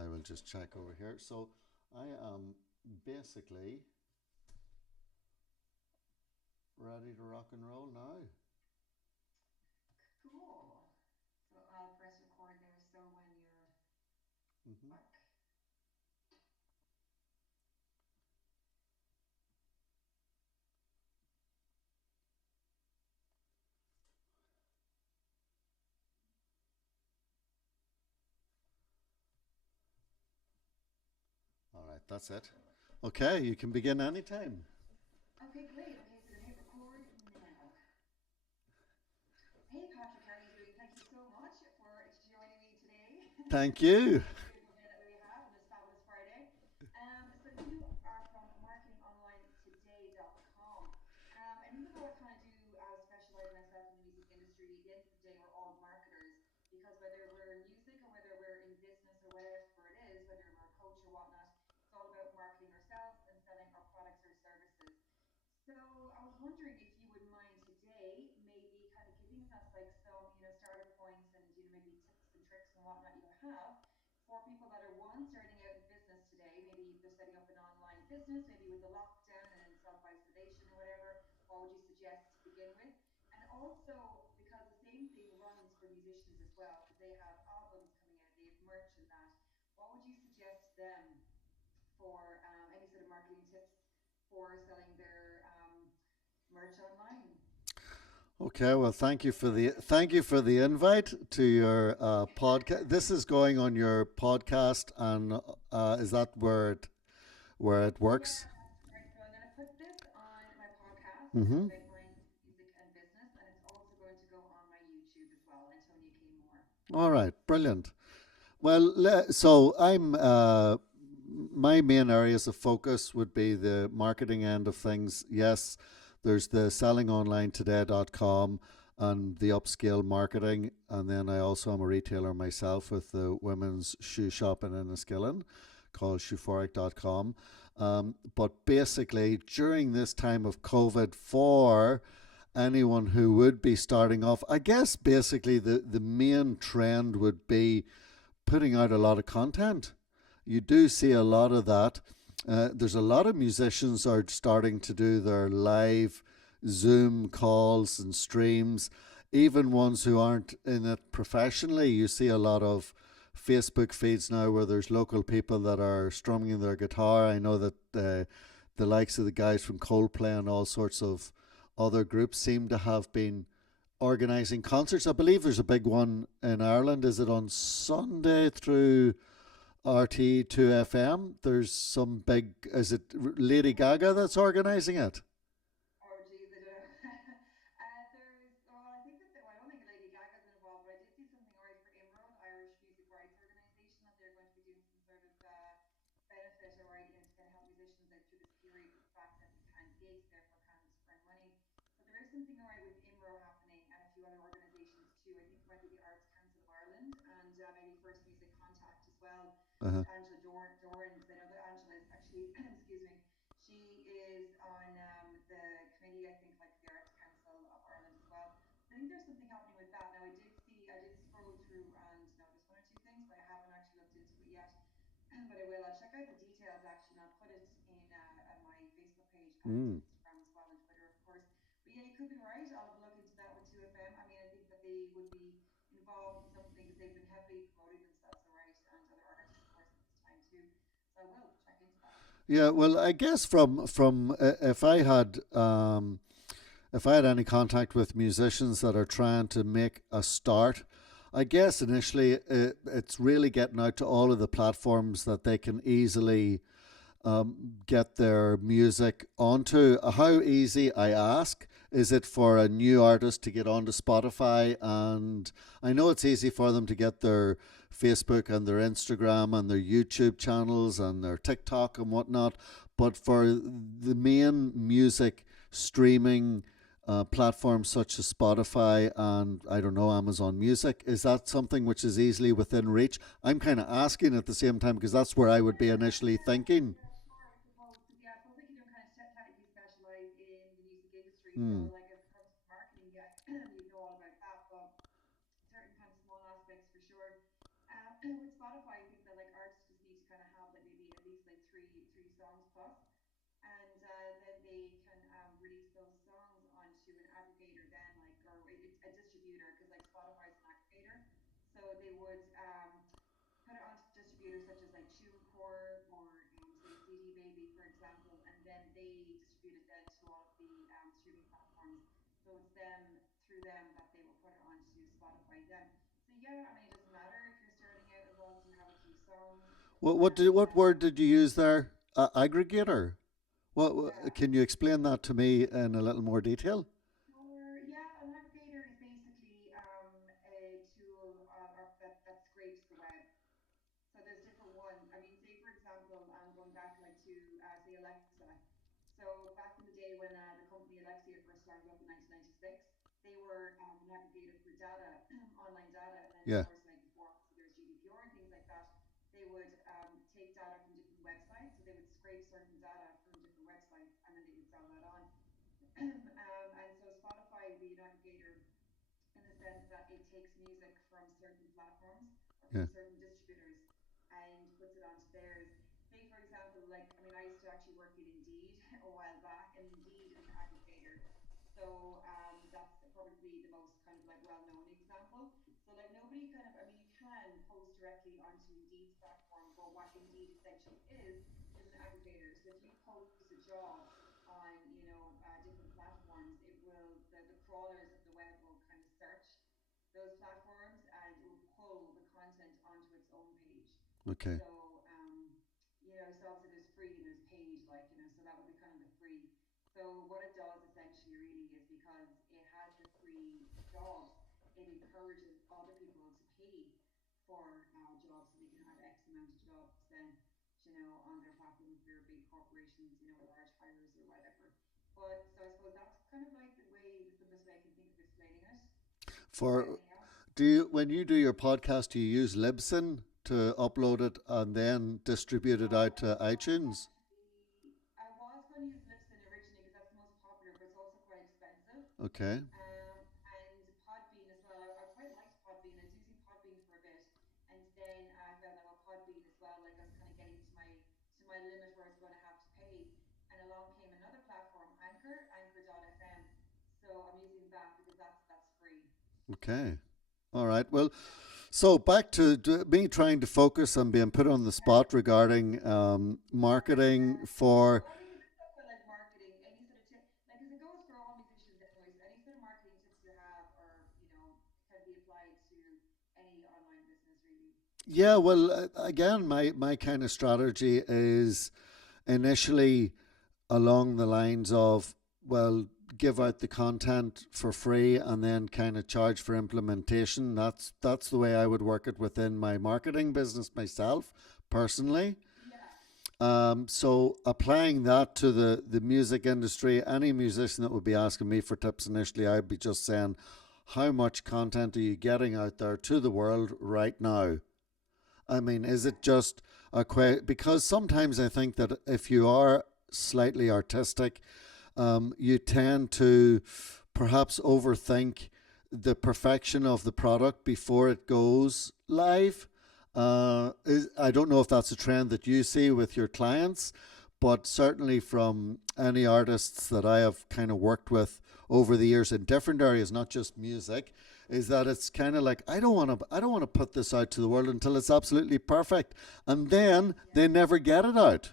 I will just check over here. So I am basically ready to rock and roll now. Cool. So I'll press record there. So when you're Hmm. back. All right, that's it. Okay, you can begin anytime. Okay, great. Okay, so I'm gonna hit record now. Hey Patrick, how are you doing? Thank you so much for joining me today Thank you. on this beautiful day that we have on this fabulous Friday. So you are from marketingonlinetoday.com. And even though I kind of do specialize myself in the music industry, at the end of the day, we're all marketers because whether we're in music or whether we're in business or whatever it is, whether we're a coach or whatnot, it's all about marketing ourselves and selling our products or services. So I was wondering if you would mind today maybe kind of giving us like some, starter points and, maybe tips and tricks and whatnot you have for people that are one starting out in business today. Maybe they're setting up an online business, maybe with the lockdown and self-isolation or whatever. What would you suggest to begin with? And also because the same thing runs for musicians as well, because they have albums coming out, they have merch and that. What would you suggest to them for any sort of marketing tips for selling their merch online? Okay, well, thank you for the invite to your podcast. This is going on your podcast, and is that where it Yeah, works? that's correct. So I'm going to put this on my podcast Mm-hmm. about mindset, music, and business, and it's also going to go on my YouTube as well, Antonia K. Moore. All right, brilliant. Well, so my main areas of focus would be the marketing end of things. Yes, there's the sellingonlinetoday.com and the upscale marketing. And then I also am a retailer myself with the women's shoe shop in Enniskillen called shoephoric.com. But basically, during this time of COVID, for anyone who would be starting off, I guess basically the main trend would be putting out a lot of content. You do see a lot of that. There's a lot of musicians are starting to do their live Zoom calls and streams. Even ones who aren't in it professionally, you see a lot of Facebook feeds now where there's local people that are strumming their guitar. I know that the likes of the guys from Coldplay and all sorts of other groups seem to have been organising concerts. I believe there's a big one in Ireland. Is it on Sunday through RT2FM? There's some big. Is it Lady Gaga that's organising it? Oh, geez, I don't know. Well, I think that, well, I don't think Lady Gaga's involved, but I did see something right for IMRO, the Irish Music Rights Organization, that they're going to be doing some sort of benefit, or right, to kind of help musicians out through this period with the fact that they can't gigs, therefore can't earn money. So there is something all right with IMRO happening and a few other organizations too. I think it might be the Arts Council of Ireland and maybe First Music Contact as well Uh-huh. with Angela Dorans. I know that Angela is actually, excuse me, she is on the committee, I think, like for the Arts Council of Ireland as well. So I think there's something happening with that. Now, I did scroll through and notice one or two things, but I haven't actually looked into it yet. But I will. I'll check out the details actually, and I'll put it in on my Facebook page and Mm. Instagram as well, and Twitter, of course. But yeah, you could be right. I'll have a look into that with 2FM. I mean, I think that they would be involved in something because they've been heavily promoting themselves, all right, and other artists, of course, at this time too. So I will check into that. Yeah, well, I guess from if I had any contact with musicians that are trying to make a start, I guess initially it's really getting out to all of the platforms that they can easily get their music onto. How easy, I ask, is it for a new artist to get onto Spotify? And I know it's easy for them to get their Facebook and their Instagram and their YouTube channels and their TikTok and whatnot. But for the main music streaming platforms such as Spotify and I don't know, Amazon Music, is that something which is easily within reach? I'm kind of asking at the same time because that's where I would be initially thinking. Yeah, sure, I suppose. Because yeah, I suppose like you don't kind of technically specialize in the music industry. Hmm. So like if it comes to marketing, yeah, you'd know all about that. But certain kind of small aspects for sure. With Spotify, I think that like artists Songs Plus, and then they can release those songs onto an aggregator then, like, or a distributor, because like Spotify is an aggregator, so they would put it onto distributors such as like TuneCore or say CD Baby, for example, and then they distribute it then to all of the streaming platforms. So it's them through them that they will put it onto Spotify then. So yeah, I mean, it doesn't matter if you're starting out as long as you have a few songs. And What word did you use there? Aggregator. yeah, Can you explain that to me in a little more detail? or yeah, an aggregator is basically a tool that scrapes the web. So there's different ones. I mean, say for example, I'm going back like to say Alexa. So back in the day when the company Alexia first started up in 1996, they were an aggregator for data, online data, and then of Yeah. course, like before, obviously there's GDPR and things like that. They would take data from different websites, so they would scrape certain data from different websites, and then they would sell that on. And so Spotify would be an aggregator in the sense that it takes music from certain platforms or Yeah. from certain distributors and puts it onto theirs. Say, for example, like, I mean, I used to actually work in Indeed a while back, and Indeed is an aggregator. So that's probably the most kind of like well known example. So, like, nobody kind of, I mean, you can post directly onto Indeed's platform, but what Indeed essentially is an aggregator. So, if you post a job, on different platforms, it will the crawlers of the web will kind of search those platforms and it will pull the content onto its own page. Okay. So so obviously there's free and there's paid, like so that would be kind of the free. So what it does essentially really is because it has the free jobs, it encourages other people to pay for jobs so they can have X amount of jobs then on their platform if they're big corporations, with large hires or whatever. But so I suppose that's kind of like the simplest way I can think of explaining it. Is there For anything else? when you do your podcast, do you use Libsyn to upload it and then distribute it out to iTunes? I was going to use Libsyn originally because that's the most popular, but it's also quite expensive. Okay. And Podbean as well. I quite liked Podbean. I was using Podbean for a bit, and then I found out about Podbean as well. Like I was kind of getting to my limit where I was going to have to pay, and along came another platform, Anchor, Anchor.fm. So I'm using that because that's free. Okay. All right. Well, Yeah. so back to me trying to focus on being put on the spot regarding marketing for. Well, we can just talk about like marketing. Any sort of tip, like as it goes for all musicians, anyways. Any sort of marketing tips you have, or can be applied to any online business, really. Yeah, well, again, my kind of strategy is initially along the lines of, well, give out the content for free and then kind of charge for implementation. That's the way I would work it within my marketing business myself personally. Yeah, So applying that to the music industry, any musician that would be asking me for tips initially, I'd be just saying, how much content are you getting out there to the world right now? I mean, is yeah, it just because sometimes I think that if you are slightly artistic, you tend to perhaps overthink the perfection of the product before it goes live. I don't know if that's a trend that you see with your clients, but certainly from any artists that I have kind of worked with over the years in different areas, not just music, is that it's kind of like I don't want to put this out to the world until it's absolutely perfect, and then yeah. they never get it out.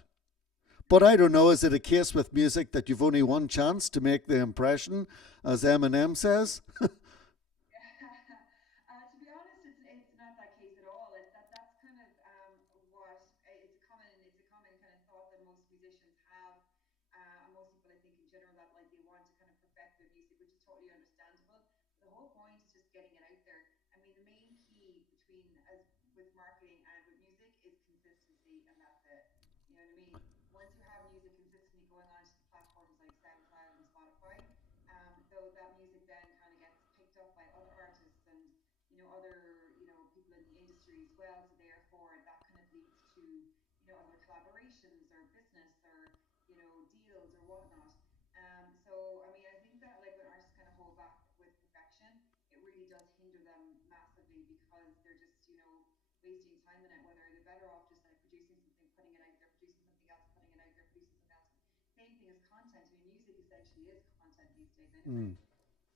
But I don't know, is it a case with music that you've only one chance to make the impression, as Eminem says? To be honest, it's not that case at all. That's kind of what it's a common kind of thought that most musicians have, and most people I think in general that like they want to kind of perfect their music, which is totally understandable. But the whole point is just getting it out there. I mean, the main key between as with marketing and with music is consistency, and that's it. You know what I mean? Once you have music consistently going onto the platforms like SoundCloud and Spotify, though that music then kind of gets picked up by other artists and other people in the industry as well. So therefore, that kind of leads to other collaborations or business or deals or whatnot. So I mean, I think that like when artists kind of hold back with perfection, it really does hinder them massively because they're just wasting time in it when they're better off just like producing something, putting it out there, producing something else, putting it out there, essentially is content these days anyway. Mm.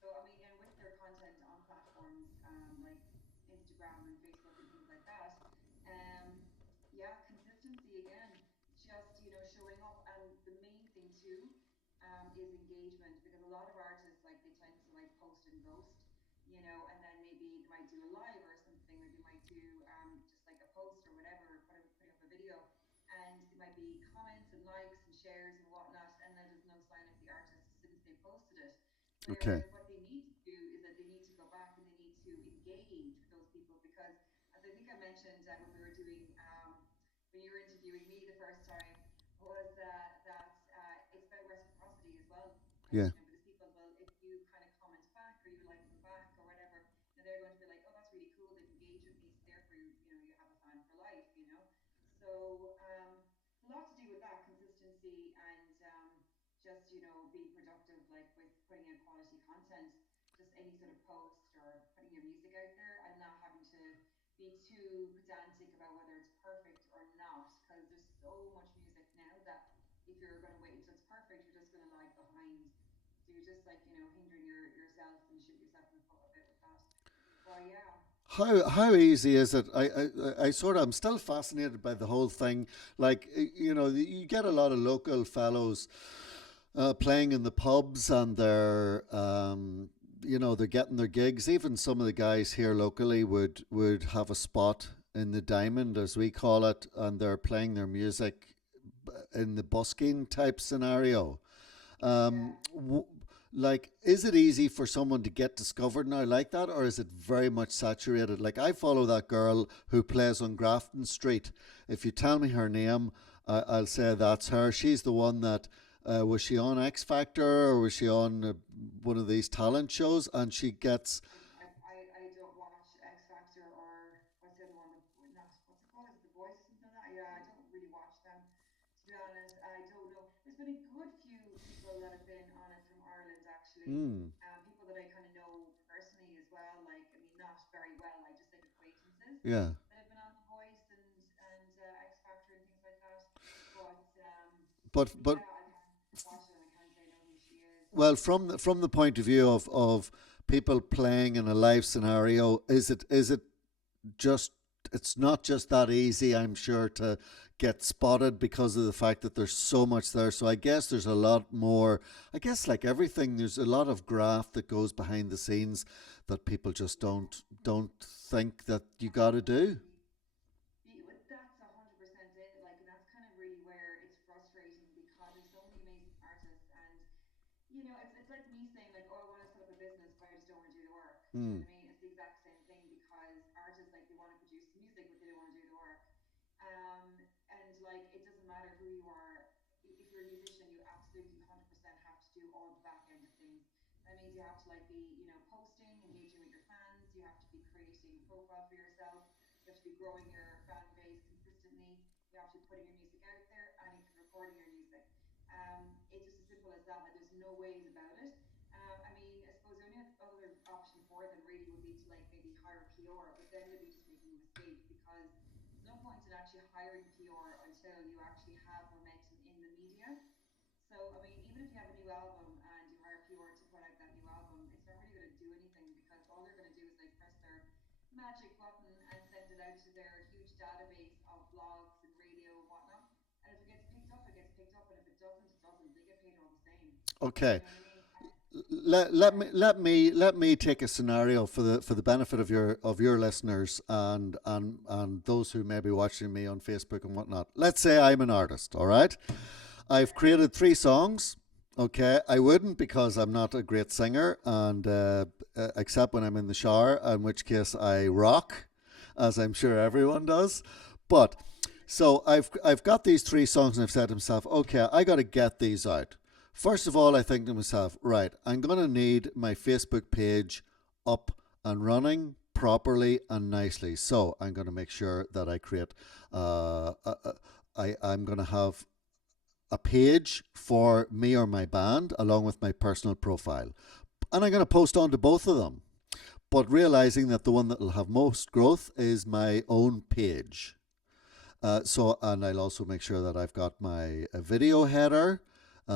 So I mean, and with their content on platforms like Instagram and Facebook and things like that, um, yeah, consistency again, just showing up, and the main thing too, is engagement, because a lot of artists, like, they tend to like post and ghost, and then maybe they might do a live or something, or they might do just like a post or whatever, putting up a video, and there might be comments and likes and shares and whatnot, and then there's no sign of the artist as soon as they posted it. Okay. Whereas what they need to do is that they need to go back and they need to engage with those people, because, as I think I mentioned when we were doing, when you were interviewing me the first time, was that it's about reciprocity as well. Yeah. Because people, well, if you kind of comment back or you like them back or whatever, they're going to be like, oh, that's really cool. They've engaged with me, so therefore, you have a fan for life. So it's a lot to do with that consistency, and just being productive, like with putting out quality content, just any sort of post or putting your music out there, and not having to be too pedantic about whether it's perfect or not, because there's so much music now that if you're going to wait until it's perfect, you're just going to lag behind. So you're just like hindering yourself and shoot yourself in the foot a bit with that. But yeah. How easy is it? I sort of, I'm still fascinated by the whole thing. Like, you get a lot of local fellows playing in the pubs, and they're getting their gigs. Even some of the guys here locally would have a spot in the Diamond, as we call it, and they're playing their music in the busking type scenario. Um, Yeah. w- like, is it easy for someone to get discovered now like that, or is it very much saturated? Like, I follow that girl who plays on Grafton Street. If you tell me her name, I'll say that's her. She's the one that was she on X Factor, or was she on one of these talent shows? And she gets I don't watch X Factor, or what's the other one? Not what's it called? Is it The Voice or something like that? Yeah, I don't really watch them. To be honest, I don't know. There's been a good few people that have been on it from Ireland, actually. mm, People that I kind of know personally as well. Like, I mean, not very well, like just like acquaintances yeah. that have been on The Voice and X Factor and things like that. But But yeah, I can't watch it and I can't say I know who she is. well, from the point of view of people playing in a live scenario, is it just it's not just that easy, I'm sure, to get spotted because of the fact that there's so much there. So I guess there's a lot more. I guess, like everything, there's a lot of graft that goes behind the scenes that people just Yeah. don't think that you got to do. That's 100% it. Like, and that's kind of really where it's frustrating, because there's so many amazing artists, and it's like me saying, like, oh, I want to set up a business, but I just don't want to do the work. Do you know Mm, what I mean? It's the exact same thing, because artists, like, they want to produce music, but they don't want to do the work. And like, it doesn't matter who you are. If you're a musician, you absolutely 100% have to do all the back end of things. That means you have to, like, be, posting, engaging with your fans. You have to be creating a profile for yourself. You have to be growing your fan base consistently. You have to be putting your music out there, and you have to be recording your music. It's just as simple as that. Like, there's no ways about it. I mean, I suppose the only other option for them really would be to, like, maybe hire PR, but then they'd be just making a mistake, because there's no point in actually hiring PR until you actually have momentum in the media. So, I mean, even if you have a new album and you hire PR to put out that new album, it's not really going to do anything, because all they're going to do is like press their magic button and send it out to their huge database of blogs and radio and whatnot. And if it gets picked up, it gets picked up. And if it doesn't, it doesn't. They get paid all the same. Do okay. you know what I mean? Let Yeah. me take a scenario for the benefit of your listeners, and those who may be watching me on Facebook and whatnot. Let's say I'm an artist, all right? I've Okay. created 3 songs. Okay, I wouldn't, because I'm not a great singer, and except when I'm in the shower, in which case I rock, as I'm sure everyone does. But Absolutely. so I've got these 3 songs, and I've said to myself, okay, I got to get these out. First of all, I think to myself, right, I'm going to need my Facebook page up and running properly and nicely. So I'm going to make sure that I create. I'm going to have a page for me or my band, along with my personal profile, and I'm going to post on to both of them. But realizing that the one that will have most growth is my own page. And I'll also make sure that I've got my video header,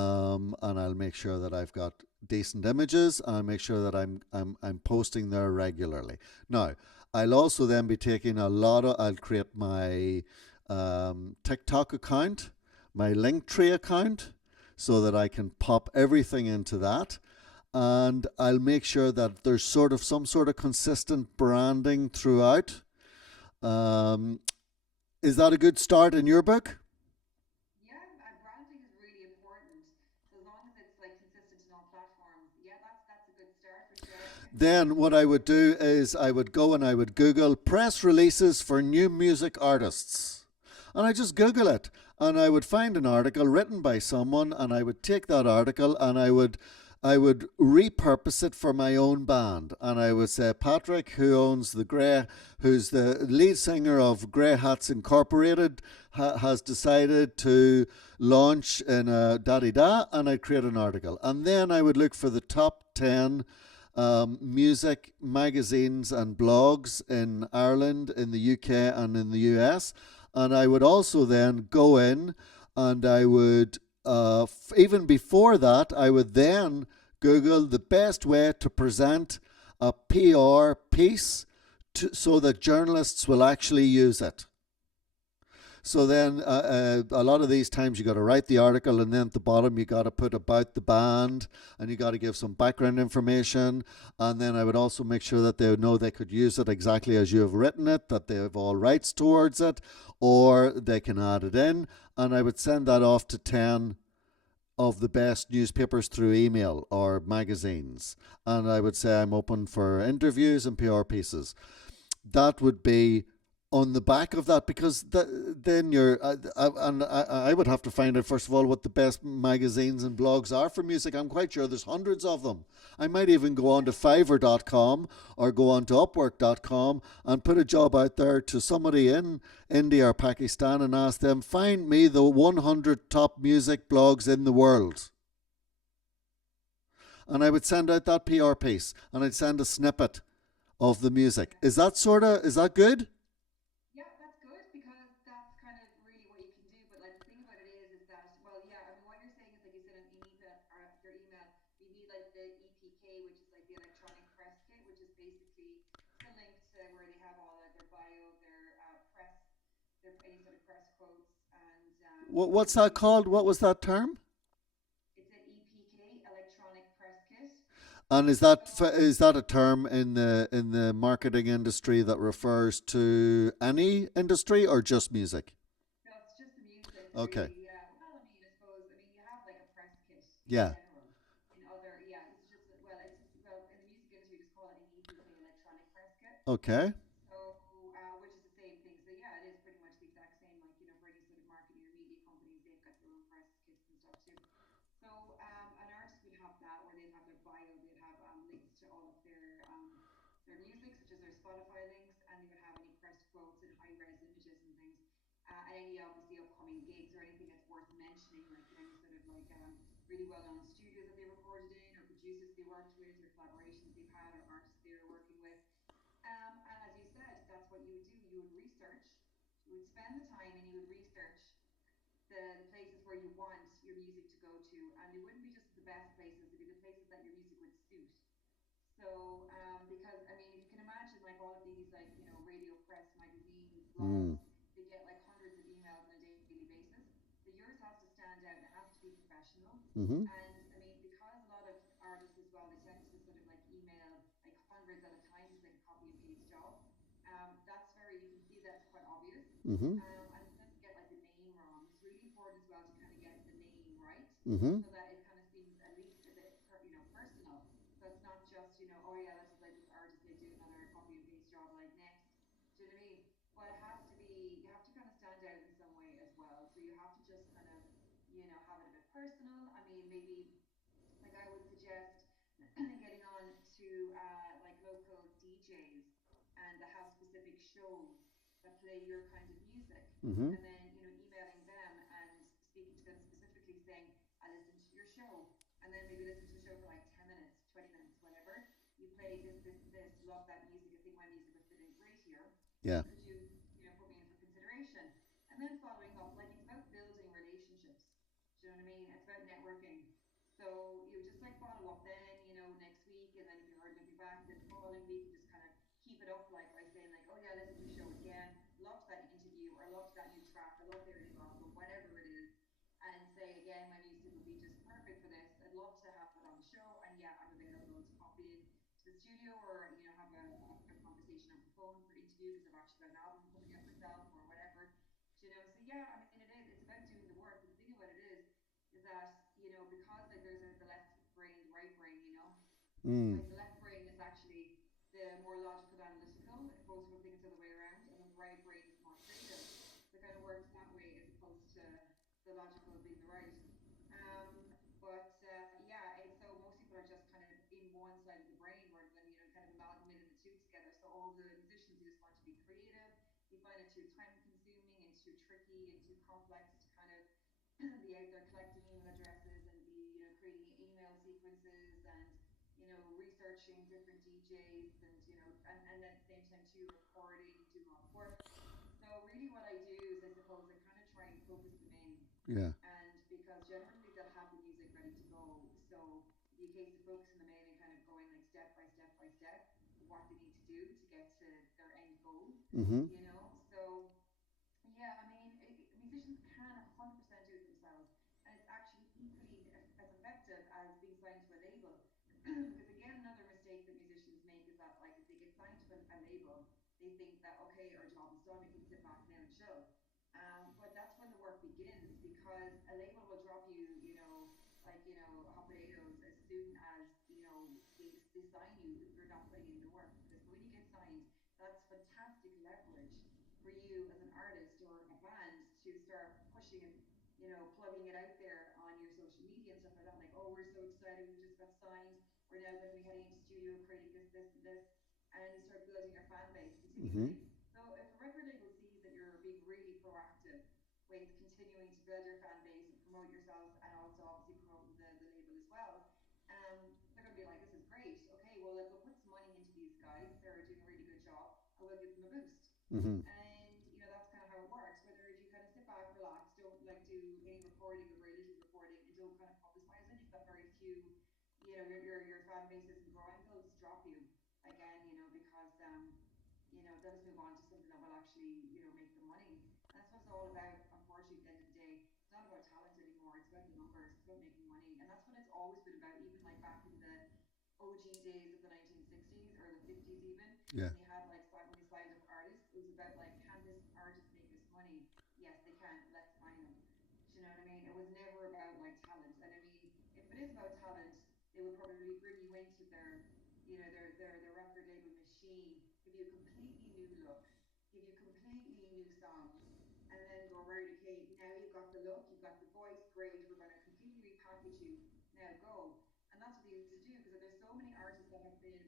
and I'll make sure that I've got decent images. And I'll make sure that I'm posting there regularly. Now, I'll also then be taking a lot of. I'll create my TikTok account, my Linktree account, so that I can pop everything into that. And I'll make sure that there's sort of some sort of consistent branding throughout. Um, is that a good start in your book? Yeah, branding is really important. So as long as it's like consistent in all platforms, yeah, that's a good start for sure. Then what I would do is I would go and I would Google press releases for new music artists. And I just Google it. And I would find an article written by someone and I would take that article and I would repurpose it for my own band. And I would say Patrick, who's the lead singer of Grey Hats Incorporated, has decided to launch in a da da da, and I'd create an article. And then I would look for the top 10 music magazines and blogs in Ireland, in the UK, and in the US. And I would also then go in and I would, even before that, I would then Google the best way to present a PR piece so that journalists will actually use it. So then, a lot of these times you got to write the article, and then at the bottom you got to put about the band, and you got to give some background information, and then I would also make sure that they would know they could use it exactly as you have written it, that they have all rights towards it, or they can add it in, and I would send that off to 10 of the best newspapers through email or magazines, and I would say I'm open for interviews and PR pieces. That would be on the back of that, because then I would have to find out first of all what the best magazines and blogs are for music. I'm quite sure there's hundreds of them. I might even go on to Fiverr.com or go on to Upwork.com and put a job out there to somebody in India or Pakistan and ask them, find me the 100 top music blogs in the world. And I would send out that PR piece and I'd send a snippet of the music. Is that good? Yeah, that's good because that's kind of really what you can do. But like the thing about it is that well, yeah, I mean, what you're saying is like you said in email or your email, you need like the EPK, which is like the electronic press kit, which is basically it's a link to where they have all like their bio, their press, their any sort of press quotes, and What's that called? What was that term? it's an EPK, electronic press kit. And So is that a term in the marketing industry that refers to any industry or just music? no, it's just the music, Okay. really. Yeah. Well, I mean, I suppose. I mean, you have like a press kit in Yeah. general. In other, yeah, this is just well, it's just well in the music industry, just call it an EPK electronic press kit. Okay. So, which is the same thing. So yeah, it is pretty much the exact same. Like for any sort of marketing or media companies, they've got their own press kits and stuff too. So, an artist would have that where they'd have their bio, they'd have links to all of their music, such as their Spotify links, and they would have any press quotes and high res images and things, and any obviously upcoming gigs or anything that's worth mentioning, like any sort of like really well known studios that they recorded in, or producers they worked with, or collaborations they've had, or artists they were working with. And as you said, that's what you would do. You would research, you would spend the time, and you would research the places where you want your music to go to, and it wouldn't be just the best places; it'd be the places that your music would suit. So, because I mean, if you can imagine, like all of these, like radio, press, magazines, Mm. blogs, they get like hundreds of emails on a daily basis. So yours has to stand out. It has to be professional. Mm-hmm. And I mean, because a lot of artists as well, they tend to sort of like email like hundreds at a time, just like a copy and paste job. That's very, you can see that's quite obvious. Mm-hmm. And they tend to get like the name wrong. It's really important as well to kind of get the name right Mm-hmm. so that it kind of seems at least a bit, personal. So it's not just, oh yeah, this is like this artist, they do another copy and paste job like next. Do you know what I mean? But it has to be, you have to kind of stand out in some way as well. So you have to just kind of, have it a bit personal. I mean, maybe like I would suggest getting on to like local DJs and that have specific shows that play your kind of music, Mm-hmm. and then emailing them and speaking to them specifically, saying I listened to your show, and then maybe listen to the show for like 10 minutes, 20 minutes, whatever. You played this, this, and this. Love that music. I think my music would fit in great here. Yeah. Could you, put me in for consideration? And then following up, like it's about building relationships. Do you know what I mean? It's about networking. the studio or have a conversation over the phone for interview because I've actually got an album coming out myself or whatever. So yeah, I mean it is. It's about doing the work. But the thing about it is that because like there's like the left brain, the right brain. Mm. Like the left brain is actually the more logical and analytical. Most people think it's the other way around, and then the right brain is more creative. So it kind of works that way as opposed to the logical being the right. But yeah, and so most people are just kind of in one side of the brain rather than kind of amalgamating the two together. So all the musicians who just want to be creative, they find it too time consuming and too tricky and too complex to kind of be out there collecting email addresses and be creating email sequences and researching different DJs and and then at the same time too recording, doing all the work. So really what I do is I suppose I kind of try and focus them in, Yeah. and because generally they'll have the music ready to go, so it'd be a case of focusing them in and kind of going like step by step by step what they need to do to get to their end goal. Mm-hmm. So yeah, I mean, musicians can 100% do it themselves, and it's actually equally as effective as being signed to a label. Because again, another mistake that musicians make is that, like, if they get signed to a label, they think that okay, our job is done, we can sit back now and chill. But that's when the work begins, because a label will drop you, like hot potatoes as soon as they sign you if you're not putting in the work. Because when you get signed, that's fantastic leverage for you as an artist or a band to start pushing and plugging it out there on your social media and stuff like that. Like, oh, we're so excited, we just got signed. We're now going to be heading into studio, creating this, this, and this, and you start building your fan base Mm-hmm. continually. So if a record label sees that you're being really proactive with continuing to build your fan base and promote yourself, and also obviously promoting the label as well, they're going to be like, this is great. Okay, well, like, we'll put some money into these guys. They're doing a really good job, and we'll give them a boost. Mm-hmm. And that's kind of how it works. Whether you kind of sit back, relax, don't like do any recording or very little recording, and don't kind of publicize it. You've got very few, your fan base isn't growing. They'll just drop you again, because they'll just move on to something that will actually make them money. And that's what it's all about. Unfortunately, at the end of the day, it's not about talent anymore. It's about the numbers. It's about making money, and that's what it's always been about. Even like back in the OG days of the 1960s or the 50s, even Yeah. when they had like when they signed up artists, it was about like, can this artist make us money? Yes, they can. Let's sign them. Do you know what I mean? It was never about like talent. And I mean, if it is about talent, they would probably bring you into their record label machine, give you a completely new look, give you completely new songs, and then go, right, okay, now you've got the look, you've got the voice, great, we're going to completely repackage you, now go. And that's what they used to do, because there's so many artists that have been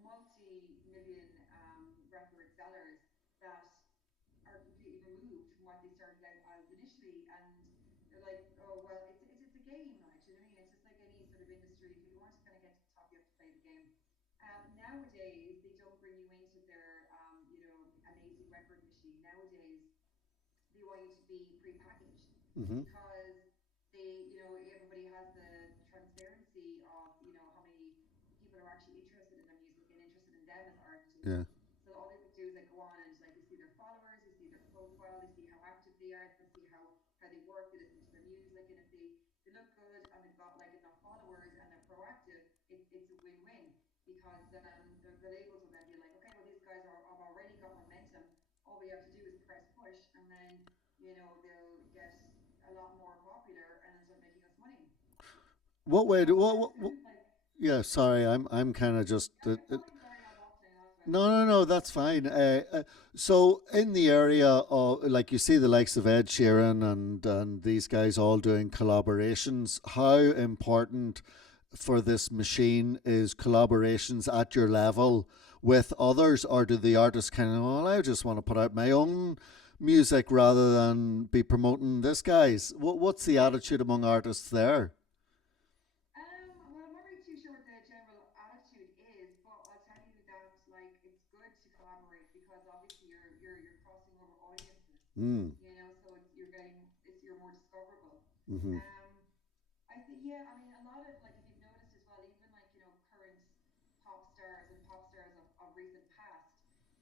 multi-million record sellers that are completely removed from what they started out as initially, and they're like, oh well, it's a game, like, do you know what I mean? It's just like any sort of industry. If you want to kind of get to the top, you have to play the game. Nowadays, they don't bring you into their amazing record machine. Nowadays, they want you to be pre-packaged, Mm-hmm. because everybody has the transparency of how many people are actually interested in their music and interested in them as artists. Yeah. So all they would do is like go on and like they see their followers, they see their profile, they see how active they are, they see how they work, they listen to their music, and if they look good and they've got like enough followers and they're proactive, it's a win-win, because the labels will then be like, okay, well, these guys have already got momentum. All we have to do is press push, and then they'll get a lot more popular and then start making us money. What way do So that's what kind of like, Yeah, sorry, I'm kind of just you're probably sorry I'm waffling on about no, that. no, no, that's fine. So in the area of, like, you see the likes of Ed Sheeran and these guys all doing collaborations, how important for this machine is collaborations at your level with others, or do the artists kind of, well, I just want to put out my own music rather than be promoting this guy's? What's the attitude among artists there? Well, I'm not really too sure what the general attitude is, but I'll tell you that like it's good to collaborate, because obviously you're crossing over audiences, Mm, so you're more discoverable. mm-hmm. Um, I think, yeah, I mean, a lot of like, if you've noticed as well, even like current pop stars and pop stars of recent past,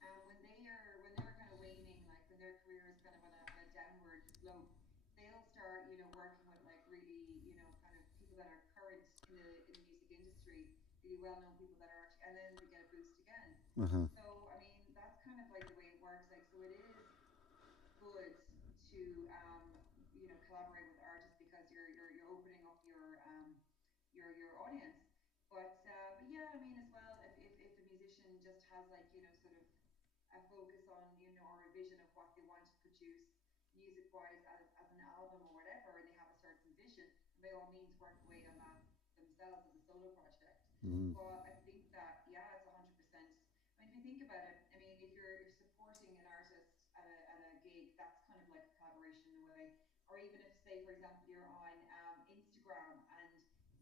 when they're kind of waning, like when their career is kind of on a downward slope, they'll start working with like really kind of people that are current in the music industry. They really well-known people that are actually, and then they get a boost again. Uh-huh. So, I mean, that's kind of like the way it works. Like, so it is good to, collaborate with artists because you're opening up your audience. But yeah, I mean, as well, if a musician just has like, sort of a focus on, or a vision of what they want to produce music wise as an album or whatever, and they have a certain vision, and by all means work away on that themselves as a solo project. Mm-hmm. But I think that, yeah, it's 100%. I mean, if you think about it, I mean, if supporting an artist at a gig, that's kind of like a collaboration in a way. Or even if, say, for example, you're on Instagram and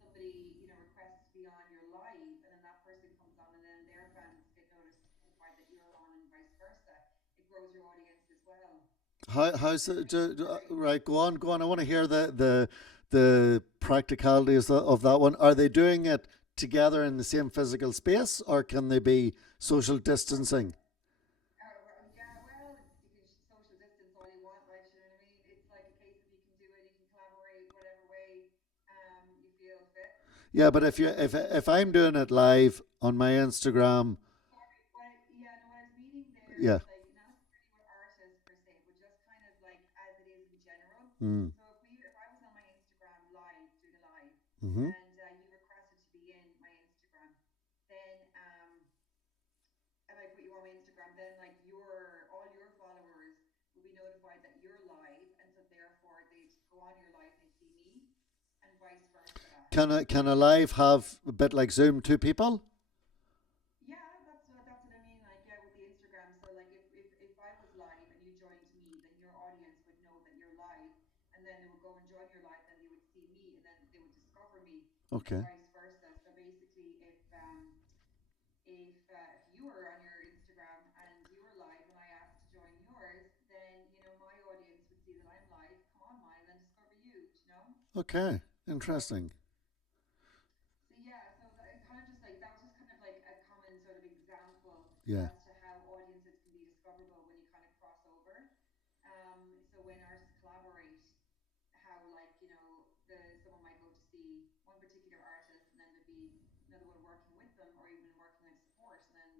somebody, requests to be on your live, and then that person comes on, and then their fans get notified that you're on, and vice versa. It grows your audience as well. How's And I it? mean, sorry. Right, go on, go on. I want to hear the practicalities of that one. Are they doing it together in the same physical space, or can they be social distancing? Yeah, well, you can social distance all you want, like, you know what I mean? It's like a case of you can do it, you can collaborate whatever way you feel fit. Yeah, but if I'm doing it live on my Instagram, Sorry, yeah, no, what I was meaning there yeah. is like not necessarily with artists per se, but just kind of like as it is in general. Mm. So if I was on my Instagram live, doing a live, Mm-hmm. and you requested to be in my Instagram, then and I put you on my Instagram, then like all your followers will be notified that you're live, and so therefore they'd go on your live and they'd see me, and vice versa. Can a live have a bit like Zoom two people? Yeah, that's what I mean. Like, yeah, with the Instagram. So like if I was live and you joined me, then your audience would know that you're live, and then they would go and join your live, then they would see me, and then they would discover me, and Okay. vice versa. So basically, if you were on your Instagram and you were live and I asked to join yours, then my audience would see that I'm live, come on mine, and then discover you. Okay. So Interesting. so yeah, so that it kind of just like that was just kind of like a common sort of example Yeah. as to how audiences can be discoverable when you kind of cross over. So when artists collaborate, how like someone might go to see one particular artist, and then there'd be another one working with them, or even working as support, and then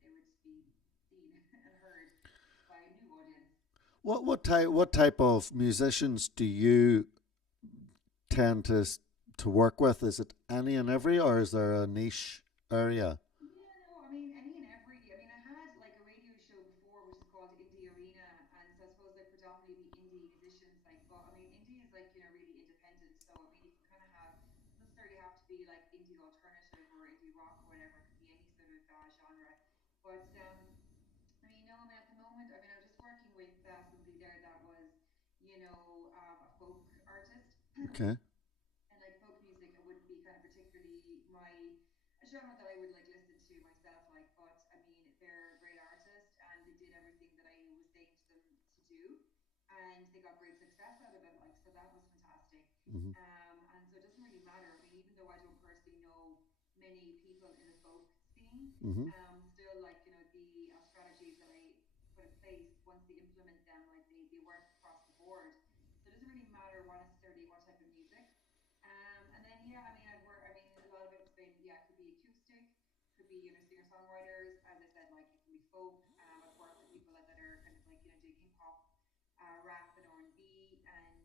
they would be seen and heard by a new audience. What type of musicians do you tend to work with? Is it any and every, or is there a niche area? Yeah, no, I mean any and every. I mean, I had like a radio show before, which is called Indie Arena, and so I suppose like predominantly the indie musicians. Like, but I mean, indie is like really independent. So I mean, you can kind of have doesn't necessarily have to be like indie alternative or indie rock or whatever. It could be any sort of genre. But I mean, no, I mean at the moment, I mean I'm just working with somebody there that was, a folk artist. Okay. And like folk music, it wouldn't be kind of particularly my a genre that I would like listen to myself. Like, but I mean, they're a great artist, and they did everything that I was saying to them to do, and they got great success out of it. Like, so that was fantastic. Mm-hmm. And so it doesn't really matter. I mean, even though I don't personally know many people in the folk scene, Mm-hmm. still like the strategies that I put in place, once they implement them, like they work across the board. So it doesn't really matter what type of music. And then yeah, I mean I mean a lot of it's been, yeah, it could be acoustic, could be singer songwriters. As I said, like it can be folk. I've worked with people that are kind of like doing hip hop, rap and R&B, and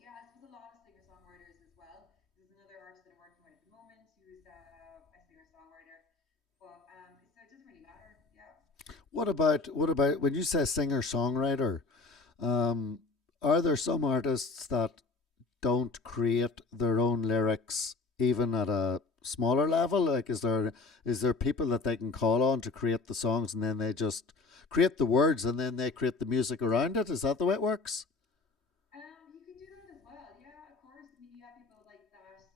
yeah, I suppose a lot of singer songwriters as well. There's another artist that I'm working with at the moment who's a singer songwriter, but so it doesn't really matter. Yeah. What about when you say singer songwriter? Um, are there some artists that don't create their own lyrics even at a smaller level? Like, is there people that they can call on to create the songs, and then they just create the words, and then they create the music around it? Is that the way it works? You can do that as well. Yeah, of course. I mean, you have people like that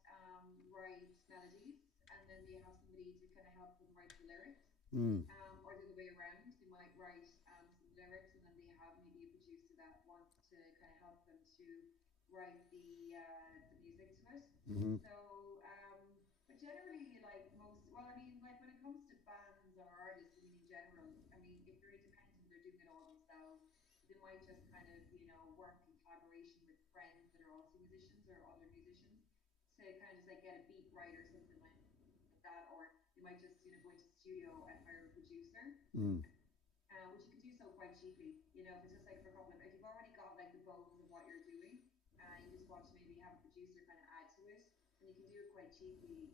write melodies, and then they have somebody to kind of help them write the lyrics. Mm. Or the other way around. They might write some lyrics, and then they have maybe a producer that wants to kind of help them to write the music to it. Hmm. So, but generally, like well, I mean, like when it comes to bands or artists, I mean, in general, I mean, if they're independent, they're doing it all themselves. They might just kind of, work in collaboration with friends that are also musicians or other musicians to kind of just like get a beat right or something like that, or you might just go into the studio and hire a producer, Mm. which you can do so quite cheaply. If it's just like for a couple of, if you've already got like the bones of what you're doing, you just want to maybe have a producer kind of add to it, then you can do it quite cheaply.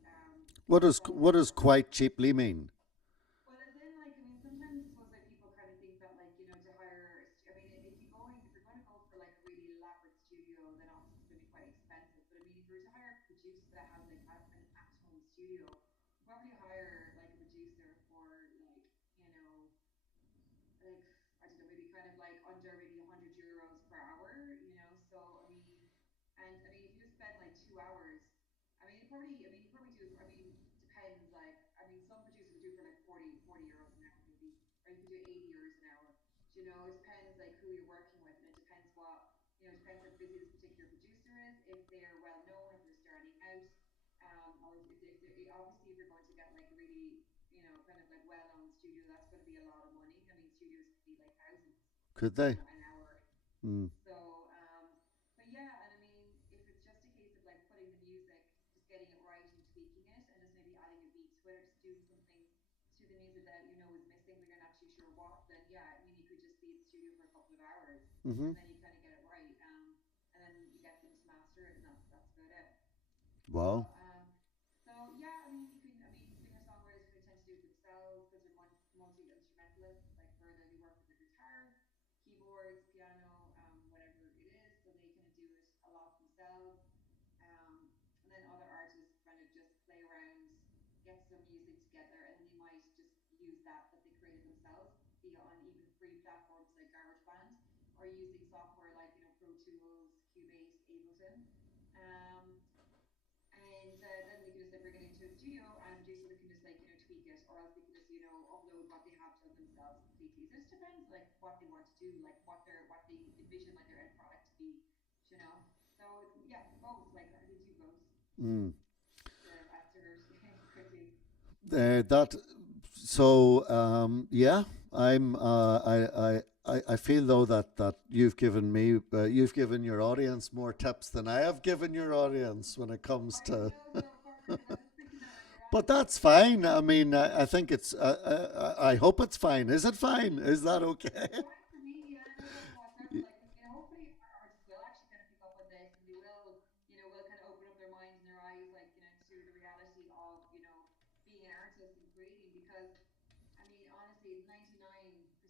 What does For quite cheaply mean? well, as in, like, I mean, sometimes I suppose like people kind of think that, like, to hire. I mean, if you're going to go for like a really elaborate studio, then obviously it's going to be quite expensive. But I mean, if you were to hire a producer that has like an at-home studio, you probably hire like a producer for like I don't know, maybe kind of like under maybe 100 euros per hour. So I mean, and I mean, if you just spend like 2 hours, you probably do. I mean, depends. Like, I mean, some producers would do for like 40 euros an hour, maybe, or you could do 80 euros an hour. It depends like who you're working with, and it depends it depends how busy this particular producer is, if they're well known, if they're starting out, or if they're obviously if you're going to get like a really kind of like well-known studio, that's going to be a lot of money. I mean, studios can be like thousands, Could they? an hour. Mm. So, but yeah, and I mean, if it's just a case of like putting the music, just getting it right and tweaking it, and just maybe adding a beat to it, or just doing something to the music that is missing, but you're not too sure what, then yeah, I mean, you could just be in the studio for a couple of hours, Mm-hmm. and then you kind of get it right, and then you get them to master it, and that's about it. Wow. But so yeah, I mean, you can. I mean, singer-songwriters kind of tend to do it themselves because they're mostly instrumentalists. Like they work with the guitar, keyboards, piano, whatever it is. So they kind of do it a lot themselves. And then other artists kind of just play around, get some music together, and then they might just use that they created themselves, be on even free platforms like GarageBand, or using software like Pro Tools, Cubase, Ableton. Um, and then they can just like bring it into a studio, and a producer can just like tweak it, or else they can just upload what they have done themselves completely. So it just depends like what they want to do, like what they envision like their end product to be, you know. So yeah, both, like they do both, Mm. to answer quickly. That so yeah, I'm I feel though that you've given your audience more tips than I have given your audience when it comes I to. know, no, of course, because I'm just thinking that earlier on, But it's like that's fine. I mean, I think it's. I hope it's fine. Is it fine? Is that okay? it's fine for me. Yeah, no, no, whatsoever. Like, because hopefully our artists will actually kind of pick up on this, and they will kind of open up their minds and their eyes, like, to the reality of, being an artist and creating. Because, I mean, honestly, 99%,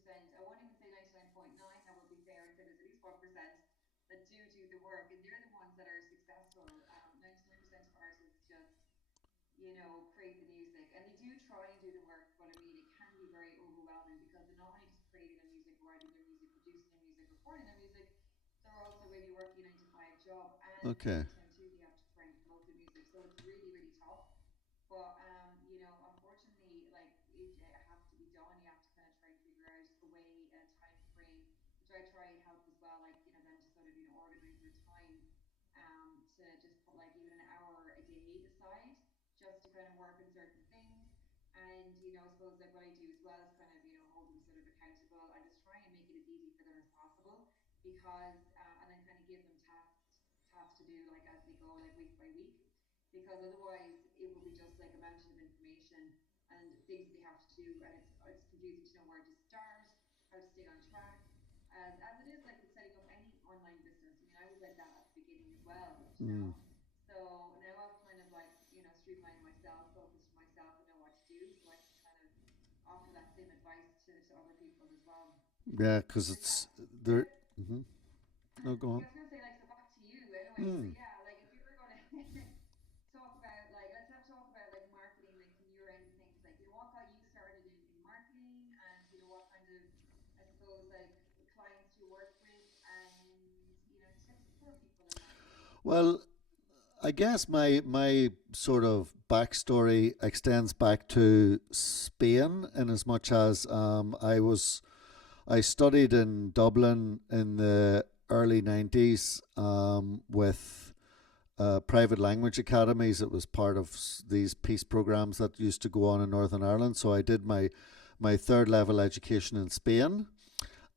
I won't even say 99.9, I will be fair and say there's at least 1% that do the work, and they're the ones that are successful. 99% of artists just create the music. And they do try and do the work, but I mean, it can be very overwhelming because they're not only just creating their music, writing their music, producing their music, recording their music, they're also maybe working a 9 to 5 job. And at the Okay. same time, too, they have to try and promote their music. So it's really, really tough. But, unfortunately, like, it has to be done. You have to kind of try and figure out a way and a time frame, which I try and help as well, like, them to sort of, organize their time, to just put like even an hour a day aside just to kind of work on certain things. And, I suppose like what I do as well is kind of, hold them sort of accountable and just try and make it as easy for them as possible, because, and then kind of give them tasks to do like as they go, like week by week, because otherwise it will be just like a mountain of information and things that they have to do, and it's confusing to know where to start, how to stay on track, as it is like with setting up any online business. I mean, I was like that at the beginning as well. Mm. So now I've kind of like, streamlined myself, focused myself, and know what to do. So I can kind of offer that same advice to other people as well. Yeah, because So yeah, it's there. yeah. Mm-hmm. No, go on. Yeah, I was gonna say, like, so back to you anyway. So Mm. yeah, like if you were gonna talk about, like, let's have talk about like marketing, like from your end of things, like, what got you started in marketing, and what kind of, I suppose, like, clients you work with, and tips for people in marketing. Well, I guess my sort of backstory extends back to Spain, in as much as I studied in Dublin in the early 90s, with private language academies. It was part of these peace programs that used to go on in Northern Ireland. So I did my third level education in Spain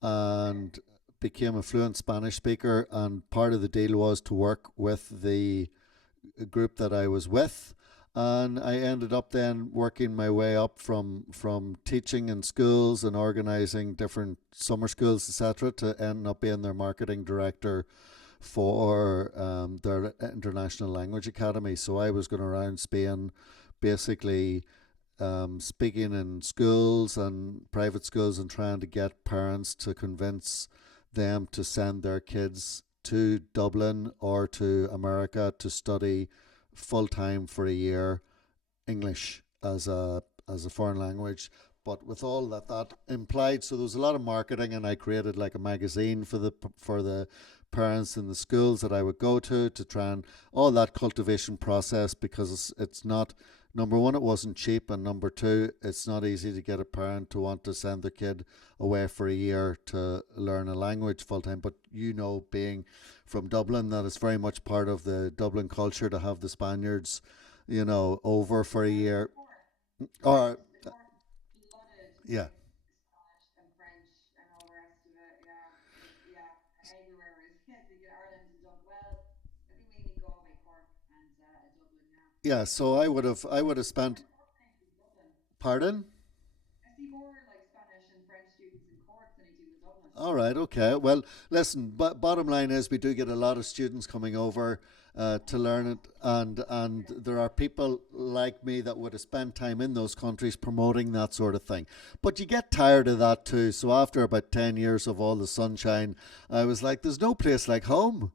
Okay. and became a fluent Spanish speaker. And part of the deal was to work with the group that I was with. And I ended up then working my way up from teaching in schools and organizing different summer schools, etc., to end up being their marketing director for their International Language Academy. So I was going around Spain basically speaking in schools and private schools and trying to get parents to convince them to send their kids to Dublin or to America to study full time for a year English as a foreign language. But with all that implied, so there was a lot of marketing, and I created like a magazine for the parents in the schools that I would go to try and all that cultivation process, because it's not, number one, it wasn't cheap, and number two, it's not easy to get a parent to want to send their kid away for a year to learn a language full time. But being from Dublin, that is very much part of the Dublin culture to have the Spaniards, over for a year. Or Flooded yeah, with Spanish and French and all the rest of it. Yeah, yeah, everywhere is. Yeah, so you get Ireland and Dublin. Well, I think mainly Galway, Cork, and Dublin. Yeah, yeah. So I would have see more spent. Cork in Dublin. Pardon? I see more like Spanish and French students in Cork than I do in Dublin. All right, okay. Well, listen, bottom line is we do get a lot of students coming over to learn it, and there are people like me that would have spent time in those countries promoting that sort of thing. But you get tired of that too. So after about 10 years of all the sunshine, I was like, there's no place like home.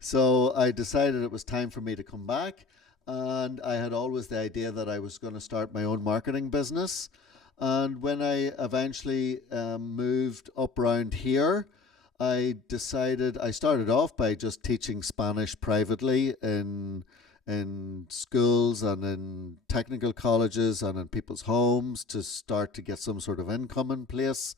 So I decided it was time for me to come back. And I had always the idea that I was going to start my own marketing business. And when I eventually moved up around here, I started off by just teaching Spanish privately in schools and in technical colleges and in people's homes to start to get some sort of income in place.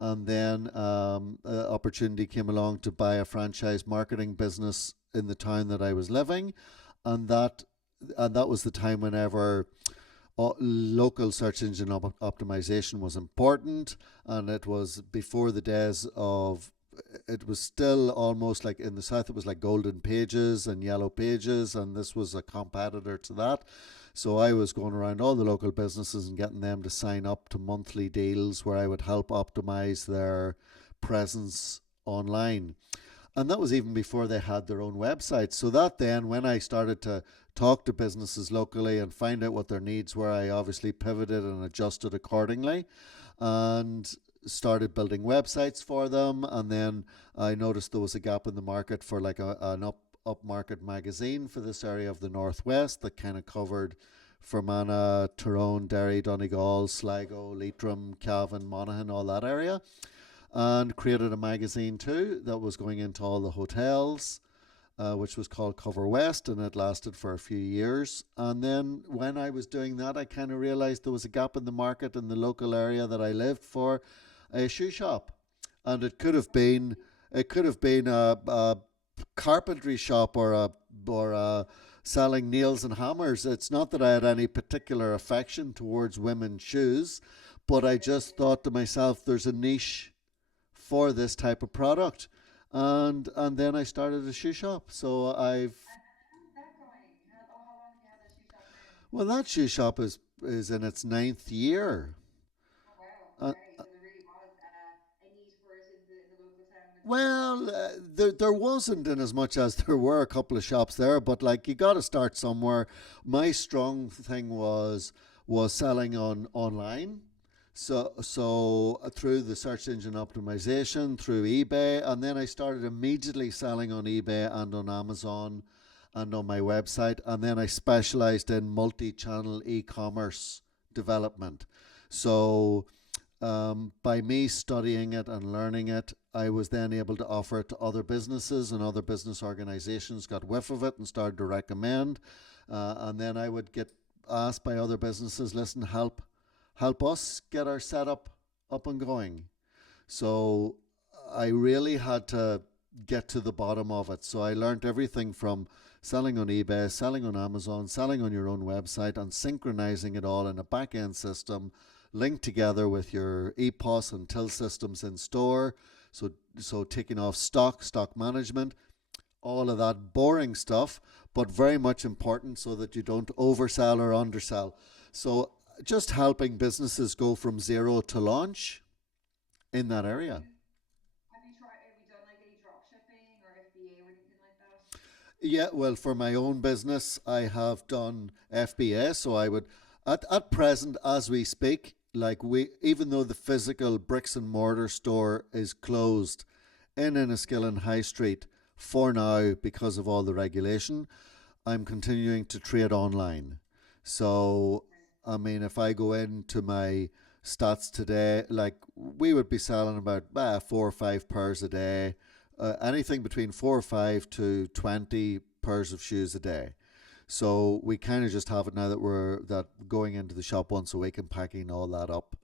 And then an opportunity came along to buy a franchise marketing business in the town that I was living, and that was the time whenever local search engine optimization was important, and it was before the days of, it was still almost like in the south it was like golden pages and yellow pages, and this was a competitor to that. So I was going around all the local businesses and getting them to sign up to monthly deals where I would help optimize their presence online. And that was even before they had their own website. So that then, when I started to talk to businesses locally and find out what their needs were, I obviously pivoted and adjusted accordingly and started building websites for them. And then I noticed there was a gap in the market for like an upmarket magazine for this area of the Northwest that kind of covered Fermanagh, Tyrone, Derry, Donegal, Sligo, Leitrim, Cavan, Monaghan, all that area, and created a magazine too that was going into all the hotels, which was called Cover West, and it lasted for a few years. And then when I was doing that, I kind of realized there was a gap in the market in the local area that I lived for a shoe shop, and it could have been a carpentry shop or a selling nails and hammers. It's not that I had any particular affection towards women's shoes, but I just thought to myself, there's a niche for this type of product, and then I started a shoe shop. So I've And how's that going? How long have you had that shoe shop now? well, that shoe shop is in its ninth year. Oh wow, Uh, okay. So there really was a need for it in the local town at the time. well, there wasn't in as much as there were a couple of shops there, but like you got to start somewhere. My strong thing was selling online. So through the search engine optimization, through eBay, and then I started immediately selling on eBay and on Amazon and on my website, and then I specialized in multi-channel e-commerce development. So by me studying it and learning it, I was then able to offer it to other businesses, and other business organizations got whiff of it and started to recommend. And then I would get asked by other businesses, listen, help us get our setup up and going. So I really had to get to the bottom of it. So I learned everything from selling on eBay, selling on Amazon, selling on your own website, and synchronizing it all in a back end system linked together with your EPOS and till systems in store. So taking off stock management, all of that boring stuff, but very much important so that you don't oversell or undersell. So just helping businesses go from zero to launch in that Have area. you have you done like any drop shipping or FBA or anything like that? Yeah, well, for my own business, I have done FBA. So I would, at present, as we speak, like even though the physical bricks and mortar store is closed in Enniskillen High Street for now because of all the regulation, I'm continuing to trade online. So, I mean, if I go into my stats today, like we would be selling about 4 or 5 pairs a day, anything between 4 or 5 to 20 pairs of shoes a day. So we kind of just have it now that we're that going into the shop once a week and packing all that up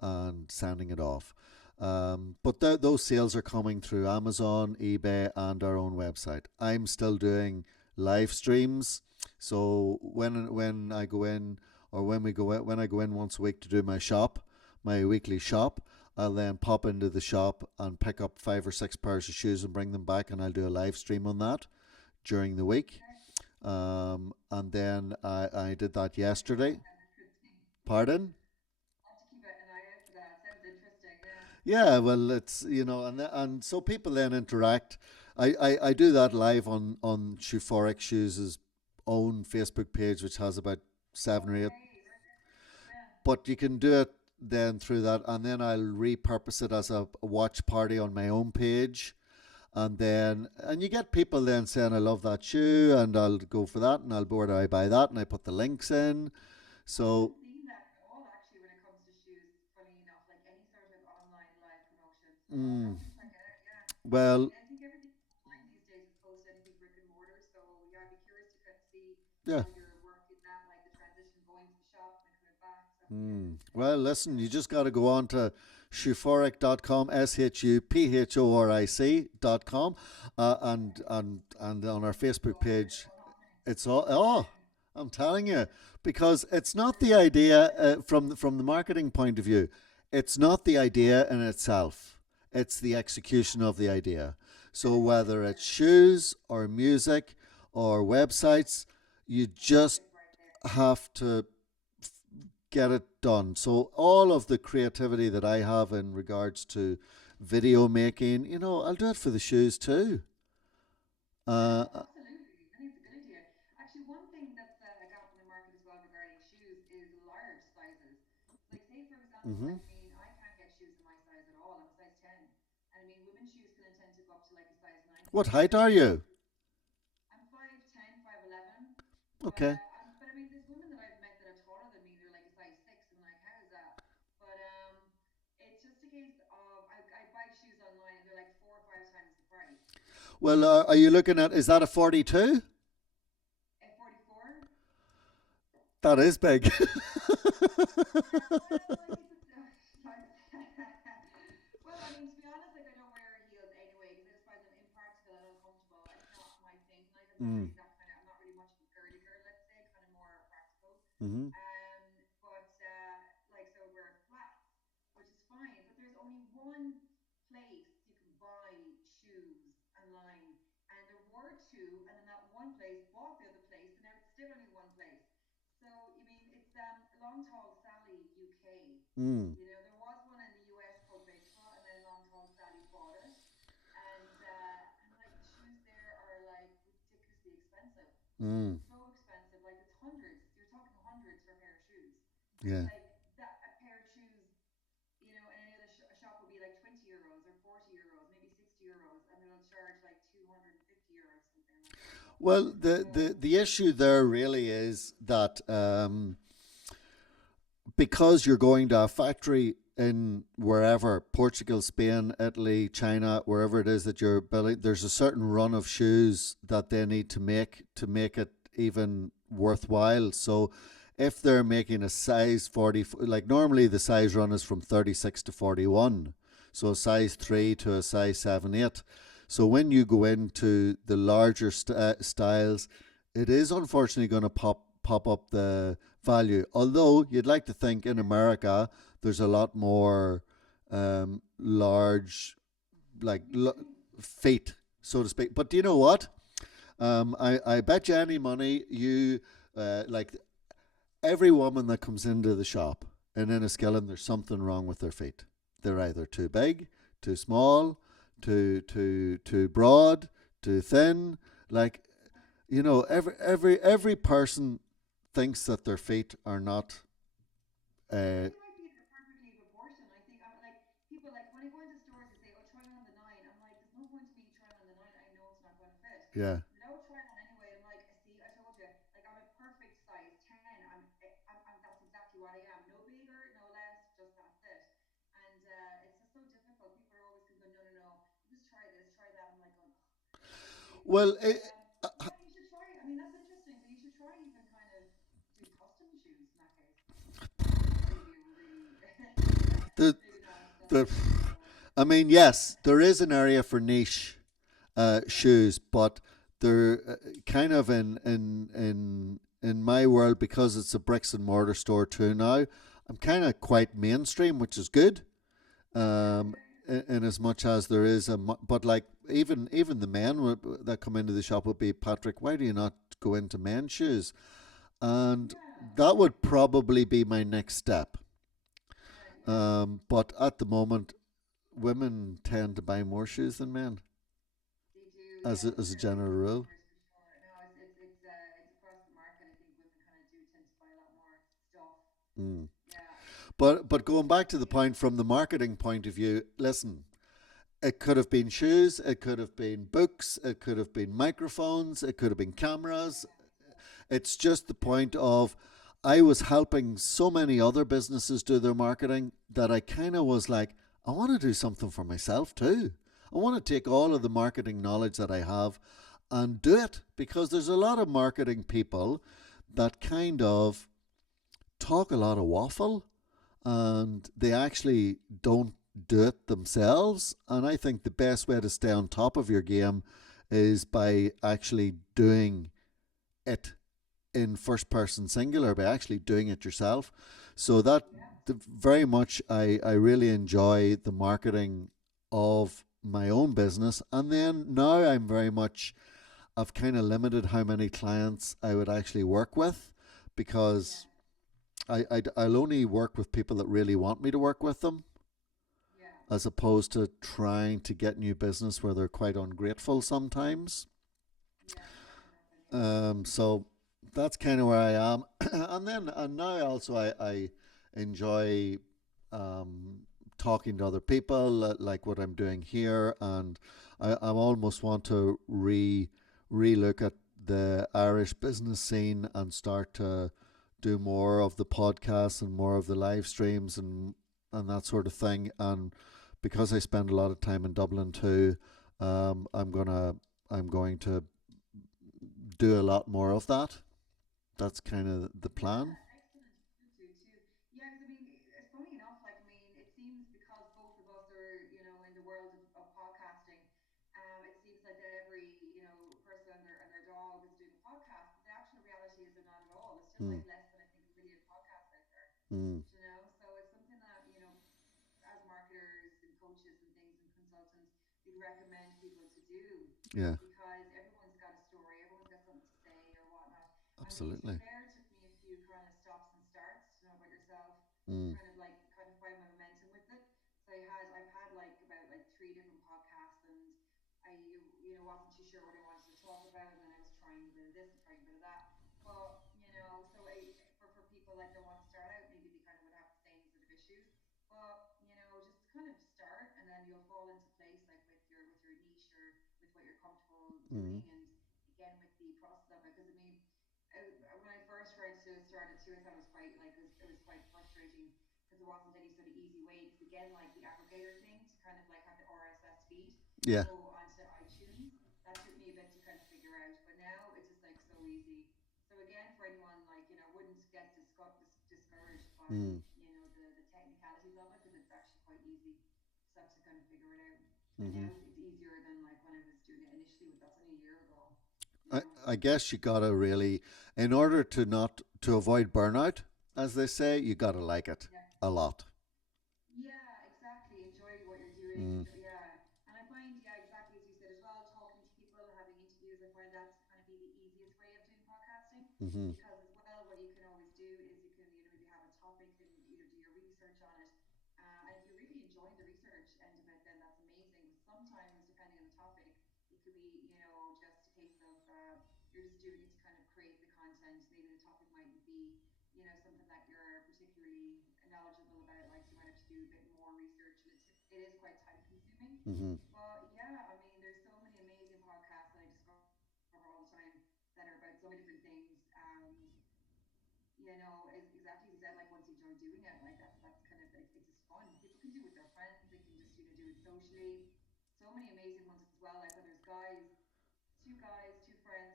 and sending it off. But those sales are coming through Amazon, eBay, and our own website. I'm still doing live streams. So when I go in, or when I go in once a week to do my weekly shop, I'll then pop into the shop and pick up 5 or 6 pairs of shoes and bring them back, and I'll do a live stream on that during the week. Okay. And then I did that That yesterday. sounds interesting. Pardon? I'll have to keep an eye out for that. Sounds interesting. Yeah. Yeah, well, it's and so people then interact. I do that live on Shoephoric Shoes' own Facebook page, which has about 7 or 8. Okay. Very good. Yeah. But you can do it then through that, and then I'll repurpose it as a watch party on my own page, and you get people then saying I love that shoe, and I'll go for that, and I'll where do I buy that, and I put the links in. I So, haven't seen that at all actually when it comes to shoes, funny enough, like any sort of online live promotion. So I'll have mm, to check it out, yeah. well, I think everything online these days as opposed to anything brick and mortar. So yeah, I'd be curious to kind of see yeah. how you're working that, like the transition going to the shop and then coming back. So yeah. Well, listen, you just got to go on to shoephoric.com, SHUPHORIC.com, and on our So Facebook there's page. a lot happening. It's all, oh, I'm telling you, because it's not the idea from the marketing point of view. It's not the idea in itself. It's the execution of the idea. So whether it's shoes or music or websites, you just Execution is right there. have to get it done. So all of the creativity that I have in regards to video making, I'll do it for the shoes too. Yeah, Uh, absolutely. I think it's a good idea. Actually, one thing that's a gap in the market as well regarding shoes is large sizes. Like, say for example, mm-hmm. like I mean, I can't get shoes in my size at all. I'm a size 10, and I mean, women's shoes can tend to go up to like a size 9 What size height 10. are you? I'm 5'10", 5'11", Okay. but I mean, there's women that I've met that are taller than me. They're like a size 6. I'm like, how is that? But it's just a case of I buy shoes online and they're like 4 or 5 times the price. Well, are you looking at, is that a 42? At 44. That is big. Well, like it's well, I mean, to be honest, like I don't wear heels anyway because I just find them impractical and uncomfortable. It's not my thing. Like mm. I'm not really much of a girly girl, let's say, kind of more practical. Mm-hmm. But like so we're flats, which is fine. But there's only one place you can buy shoes online, and there were two, and then that one place bought the other place, and now it's still only one place. So you mean it's Long Tall Sally UK. Mm. You know, there was one in the US called Bigfoot, and then Long Tall Sally bought it, and like the shoes there are like ridiculously expensive, Mm. so expensive. Like it's hundreds. You're talking hundreds for a pair of shoes. Yeah. Like that a pair of shoes, in any other shop would be like 20 euros or 40 euros, maybe 60 euros, and they'll charge like 250 euros, something like that. Well, the, So the, the issue there really is that because you're going to a factory in wherever, Portugal, Spain, Italy, China, wherever it is that you're building, there's a certain run of shoes that they need to make it even worthwhile. So if they're making a size 40, like normally the size run is from 36 to 41, so a size 3 to a size 7, 8. So when you go into the larger styles, it is unfortunately going to pop up the value. Although you'd like to think in America there's a lot more large, like feet, so to speak. But do you know what? I bet you any money like every woman that comes into the shop in Enniskillen, there's something wrong with their feet. They're either too big, too small, too broad, too thin. Like every person thinks that their feet are not. I Uh, think my feet are perfectly proportioned. I think I'm like people like when I go into stores, they say, "Oh, try on the nine." I'm like, "There's no point to me trying on the nine. I know it's not going to fit." yeah. They don't try it on anyway. I'm like, "See, I told you. Like I'm a perfect size 10. I'm that's exactly what I am. No bigger, no less. Just that's it." And it's just so difficult. People are always going, "No, no, no. Just try this, try that." I'm like, going, "Ugh, so easy." Well, But yeah, you should try. I mean, that's interesting. But you should try even kind of doing custom shoes in that case. Or maybe a really the maybe not. That's the. a bit I mean, yes, there is an area for niche shoes, but they're kind of in my world because it's a bricks and mortar store too now. I'm kind of quite mainstream, which is good. yeah, Um, okay. in as much as there is but like even the men that come into the shop would be, Patrick, why do you not go into men's shoes? And Yeah, that would probably be my next step. right, yeah. But at the moment, women tend to buy more shoes than men, They do, yes, as a they're big general rule. spenders for sure. No, it's across the market. I think women kind of do tend to buy a lot more stuff. Mm. Yeah, But going back to the point from the marketing point of view, listen, it could have been shoes, it could have been books, it could have been microphones, it could have been cameras. yeah, It's just the point of I was helping so many other businesses do their marketing that I kind of was like, I want to do something for myself too. I want to take all of the marketing knowledge that I have and do it, because there's a lot of marketing people that kind of talk a lot of waffle and they actually don't do it themselves. And I think the best way to stay on top of your game is by actually doing it in first person singular, by actually doing it yourself. So that yeah, very much I really enjoy the marketing of my own business. And then now I'm very much, I've kind of limited how many clients I would actually work with, yeah, because I'll only work with people that really want me to work with them, yeah, as opposed to trying to get new business where they're quite ungrateful sometimes. yeah. I can definitely understand. So that's kind of where I am. And now also I enjoy um, talking to other people, like what I'm doing here, and I almost want to re-look at the Irish business scene and start to do more of the podcasts and more of the live streams and that sort of thing. And because I spend a lot of time in Dublin too, I'm going to do a lot more of that. That's kind of the plan. Yeah, excellent. Good to too. Yeah, because I mean, it's funny enough. Like, I mean, it seems because both of us are, in the world of podcasting, it seems like that every, person and their dog is doing a podcast. But the actual reality is they're not at all. There's still Mm, like less than I think a million podcasts out there. mm, So it's something that as marketers and coaches and things and consultants, we'd recommend people to do yeah, because everyone's got a story, everyone's got something to say or whatnot. I mean, to be absolutely. fair, it took me a few kind of stops and starts to know about yourself, to Mm, kind of find my momentum with it. So I've had like about like three different podcasts, and I wasn't too sure what I wanted to talk about, and then I was trying a bit of this and trying a bit of that. But so for people like that want to start out, maybe they kind of would have the same sort of issues. But just kind of start, and then you'll fall into place like with your niche or with what you're comfortable mm, doing, and again with the process of it. Because I mean, when I first tried to start it too, I thought it was quite like it was quite frustrating because there wasn't any sort of easy way. Because again, like the aggregator thing to kind of like have the RSS feed yeah. go onto iTunes, that took me a bit to kind of figure out. But now it's just like so easy. So again, for anyone like wouldn't get discouraged by Mm, the technicalities of it because it's actually quite easy. Just have to kind of figure it out. And hmm now it's easier than like when I was doing it initially. That's only a year ago. You I, know. I guess you gotta really, in order to not to avoid burnout, as they say, you gotta like it Yeah. a lot. Yeah, exactly. Enjoy what you're doing. Mm, Enjoy, yeah. And I find, yeah, exactly as you said as well, talking to people, having interviews, I find that's kind Mm-hmm. because as well, what you can always do is you can, maybe have a topic and, do your research on it. And if you're really enjoying the research end of it, then that's amazing. But sometimes, depending on the topic, it could be, just a case of you're just doing it to kind of create the content. Maybe the topic mightn't be, something that you're particularly knowledgeable about. Like, so you might have to do a bit more research, and it is quite time consuming. Mm-hmm. But yeah, I mean, there's so many amazing podcasts that I discover all the time that are about so many different things. And exactly as you said, like once you enjoy doing it, like that's kind of like it's just fun. People can do it with their friends. They can just do it socially. So many amazing ones as well. Like when there's guys, two friends,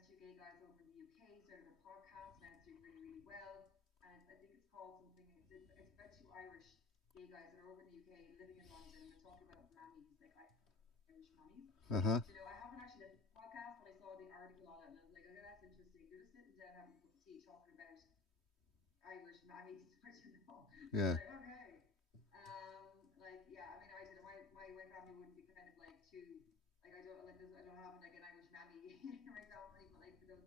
two gay guys over in the UK started a podcast and it's doing really really well. And I think it's called something. It's about two Irish gay guys that are over in the UK living in London and they're talking about mammies, like Irish mammies. Uh-huh. I haven't actually listened to the podcast, but I saw the article on it and I was like, okay, that's interesting. They're just sitting down having a cup of tea talking about Irish mammies, which I was Yeah. like, okay. Yeah, I mean, I did my family wouldn't be kind of like too like I don't like this. I don't have like an Irish mammy in my family, but like for those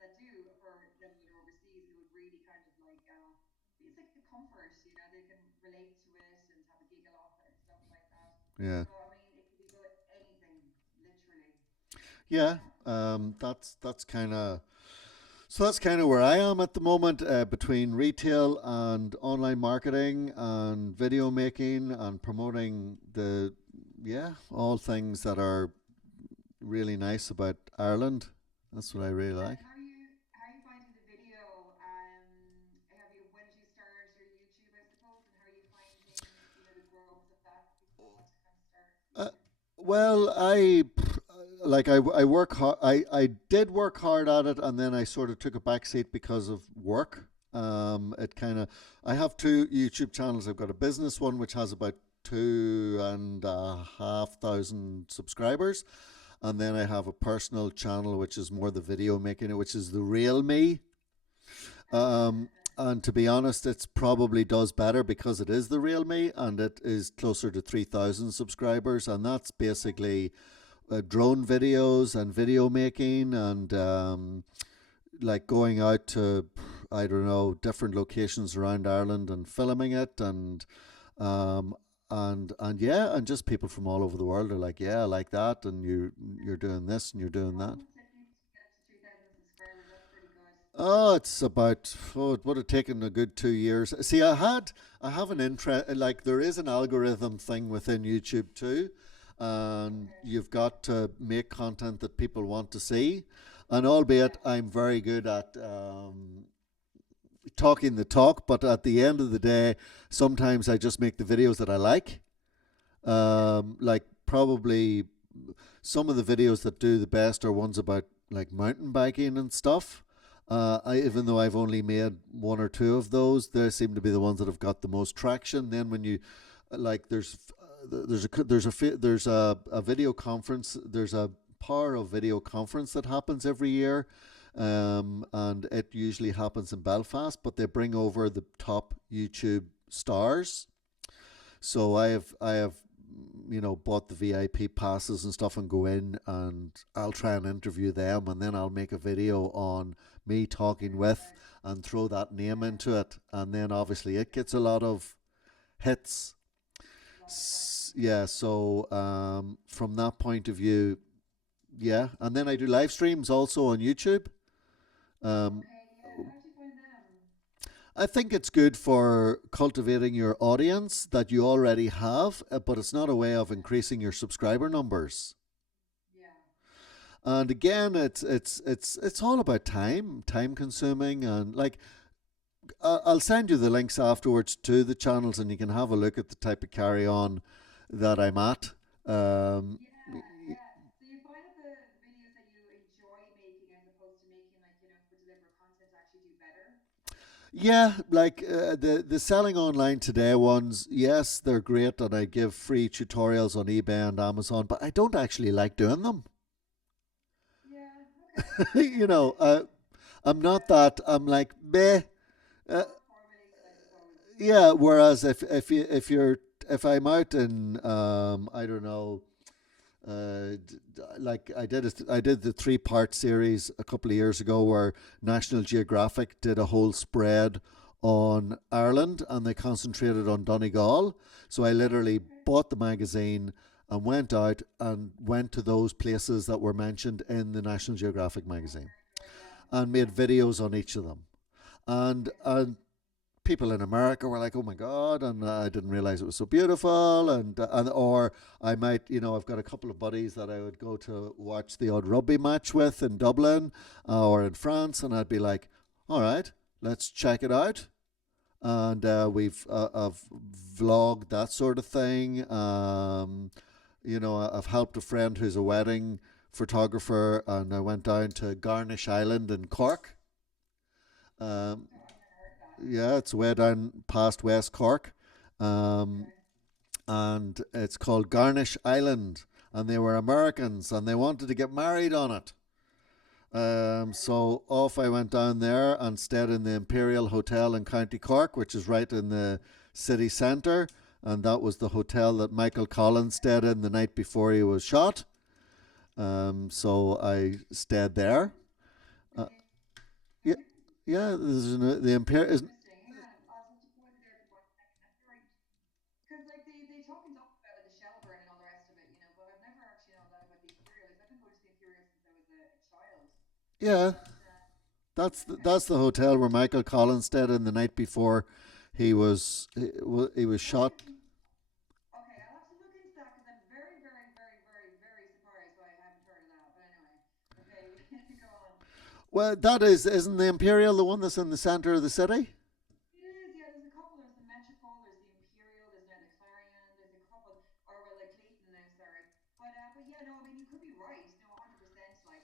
that do for them that are overseas, it would really kind of like it's like a comfort. They can relate to it and have a giggle off it and stuff like that. Yeah. So I mean, it could be about anything, literally. Yeah. Yeah. That's kind of so that's kind of where I am at the moment, between retail and online marketing and video making and promoting all things that are really nice about Ireland. That's what I really And like. how are you finding the video? Have you when did you start your YouTube, I suppose, and how are you finding the growth of that? If you want to kind of start Uh, YouTube. well, I work hard. I did work hard at it, and then I sort of took a backseat because of work. It kind of I have two YouTube channels. I've got a business one which has about 2,500 subscribers, and then I have a personal channel which is more the video making, which is the real me. And to be honest, it's probably does better because it is the real me, and it is closer to 3,000 subscribers, and that's basically drone videos and video making and like going out to, I don't know, different locations around Ireland and filming it, um, and yeah, and just people from all over the world are like, yeah, I like that, and you're doing this and you're doing How that. long does it take you to get up to 3,000 subscribers? That's pretty good. Oh, it's about, it would have taken a good 2 years. See, I have an interest, like there is an algorithm thing within YouTube too, and Okay. you've got to make content that people want to see. And albeit Yeah. I'm very good at talking the talk, but at the end of the day, sometimes I just make the videos that I like. Yeah. Like probably some of the videos that do the best are ones about like mountain biking and stuff. Even Okay. though I've only made one or two of those, they seem to be the ones that have got the most traction. Then when you like, there's a video conference. There's a power of video conference that happens every year, and it usually happens in Belfast. But they bring over the top YouTube stars, so I have bought the VIP passes and stuff and go in and I'll try and interview them and then I'll make a video on me talking with Perfect. and throw that name Yeah. into it, and then obviously it gets a lot of hits. A lot of traction. Yeah, so from that point of view, yeah, and then I do live streams also on YouTube. Um, Okay. Yeah. How do you find them? I think it's good for cultivating your audience that you already have, but it's not a way of increasing your subscriber numbers. Yeah. And again, it's all about time consuming, and like I'll send you the links afterwards to the channels, and you can have a look at the type of carry on that I'm at. Um, Yeah, yeah. So you find that the videos that you enjoy making as opposed to making like, for deliberate content actually do better? yeah, like the selling online today ones, yes, they're great, and I give free tutorials on eBay and Amazon, but I don't actually like doing them. Yeah, okay. you Yeah. know, uh, I'm not that. I'm like meh. Uh, Work formulated, I suppose. yeah. Whereas if I'm out in I don't know, Like I did the three-part series a couple of years ago where National Geographic did a whole spread on Ireland and they concentrated on Donegal. So I literally Okay. bought the magazine and went out and went to those places that were mentioned in the National Geographic Oh, magazine very good. Yeah. and made Yeah. videos on each of them. And Okay. people in America were like, "Oh my God!" and I didn't realize it was so beautiful. And or I might, I've got a couple of buddies that I would go to watch the odd rugby match with in Dublin or in France, and I'd be like, "All right, let's check it out." And I've vlogged that sort of thing. I've helped a friend who's a wedding photographer, and I went down to Garnish Island in Cork. Um, No, I've never heard of that. yeah, it's way down past West Cork. Um, Okay. and it's called Garnish Island. And they were Americans and they wanted to get married on it. Okay. So off I went down there and stayed in the Imperial Hotel in County Cork, which is right in the city centre. And that was the hotel that Michael Collins stayed in the night before he was shot. So I stayed there. Uh, Okay. yeah, yeah. The Imperial. Interesting. Yeah. I'll have to go into there for one second. That's very because like they talk and talk about like the Shelburne and all the rest of it, but I've never actually known that about the Imperial. Like, I've been going to the Imperial since I was a child. Yeah, But okay. that's the hotel where Michael Collins stayed in the night before he was shot. Okay. Okay, I'll have to look into that because I'm very, very, very, very, very surprised why I haven't heard of that. But anyway, okay, go on. Well, that isn't the Imperial the one that's in the center of the city? It is, yeah. There's a couple. There's the Metropole. There's the Imperial. There's now the Clarion. There's a couple, or well, like Clayton now. Sorry, but yeah, no. I mean, you could be right. No, 100%. But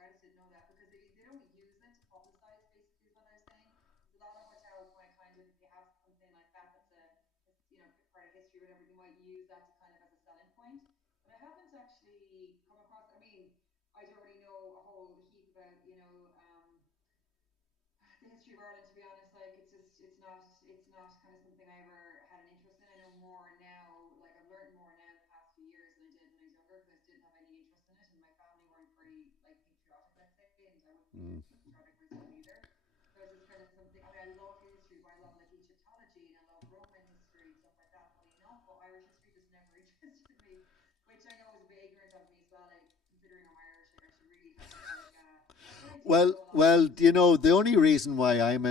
I just didn't know that because they don't use it to publicize. Basically, is what I was saying. Because a lot of hotels might kind of, if you have something like that, that's part of history, whatever, they might use that to kind of as a selling point. But I haven't actually come across. I mean, I don't really know a whole heap about the history of Ireland, to be honest. Like, it's not kind of something I ever had an interest in. I know more now. Like, I've learned more now in the past few years than I did when I was younger because I didn't have any interest in it, and my family weren't very like patriotic, let's say, and I wouldn't be Mm. patriotic myself either. So it's just kind of something. I mean, I love history, but I love like Egyptology and I love Roman history and stuff like that. Funny enough, but Irish history just never interested me, which I know is a bit ignorant of me as well. Like, considering I'm Irish, like I should really have but I do Well, know a lot about well, it. the only reason why I'm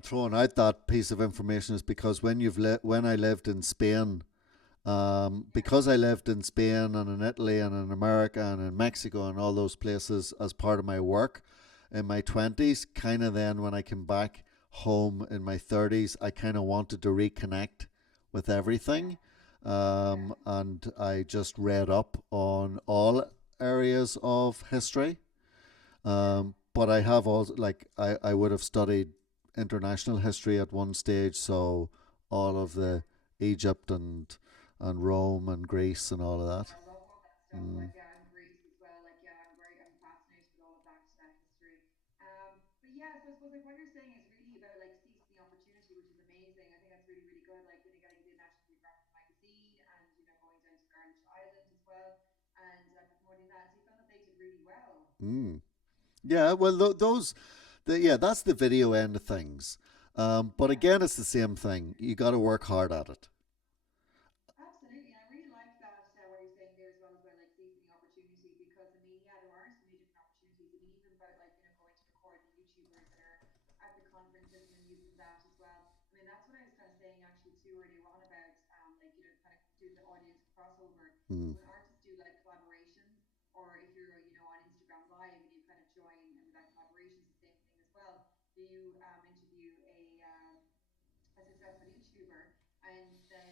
throwing out that piece of information is because when I lived in Spain, Yeah. because I lived in Spain and in Italy and in America and in Mexico and all those places as part of my work in my 20s, kind of then when I came back home in my 30s, I kind of wanted to reconnect with Yeah. everything. Yeah. And I just read up on all areas of history. Yeah. But I have also, like, I would have studied international history at one stage, so all of Yeah. the Egypt and Rome and Greece and all of Oh, that. I love all that stuff. Mm. Like, yeah, I'm Greece as well. Like, yeah, I'm fascinated with all of that history. But yeah, so I suppose like what you're saying is really about like seizing the opportunity, which is amazing. I think that's really, really good. Like, getting the National Geographic magazine and going down to Garnish Island as well and promoting that. So you found that they did really well. Mm. Yeah, well, yeah, that's the video end of things. But Yeah. again, it's the same thing. You got to work hard at it. Absolutely, and I really like that what you're saying there as well as well, like seizing the opportunity because I mean, yeah, there are so many different opportunities. I mean, even about like going to record the YouTubers that are at the conferences and using that as well. I mean, that's what I was kind of saying actually too earlier on about kind of do the audience crossover. So Mm. when artists do like collaborations, or if you're on Instagram Live and you kind of join and that collaboration is the same thing as well. You interview a successful YouTuber, and then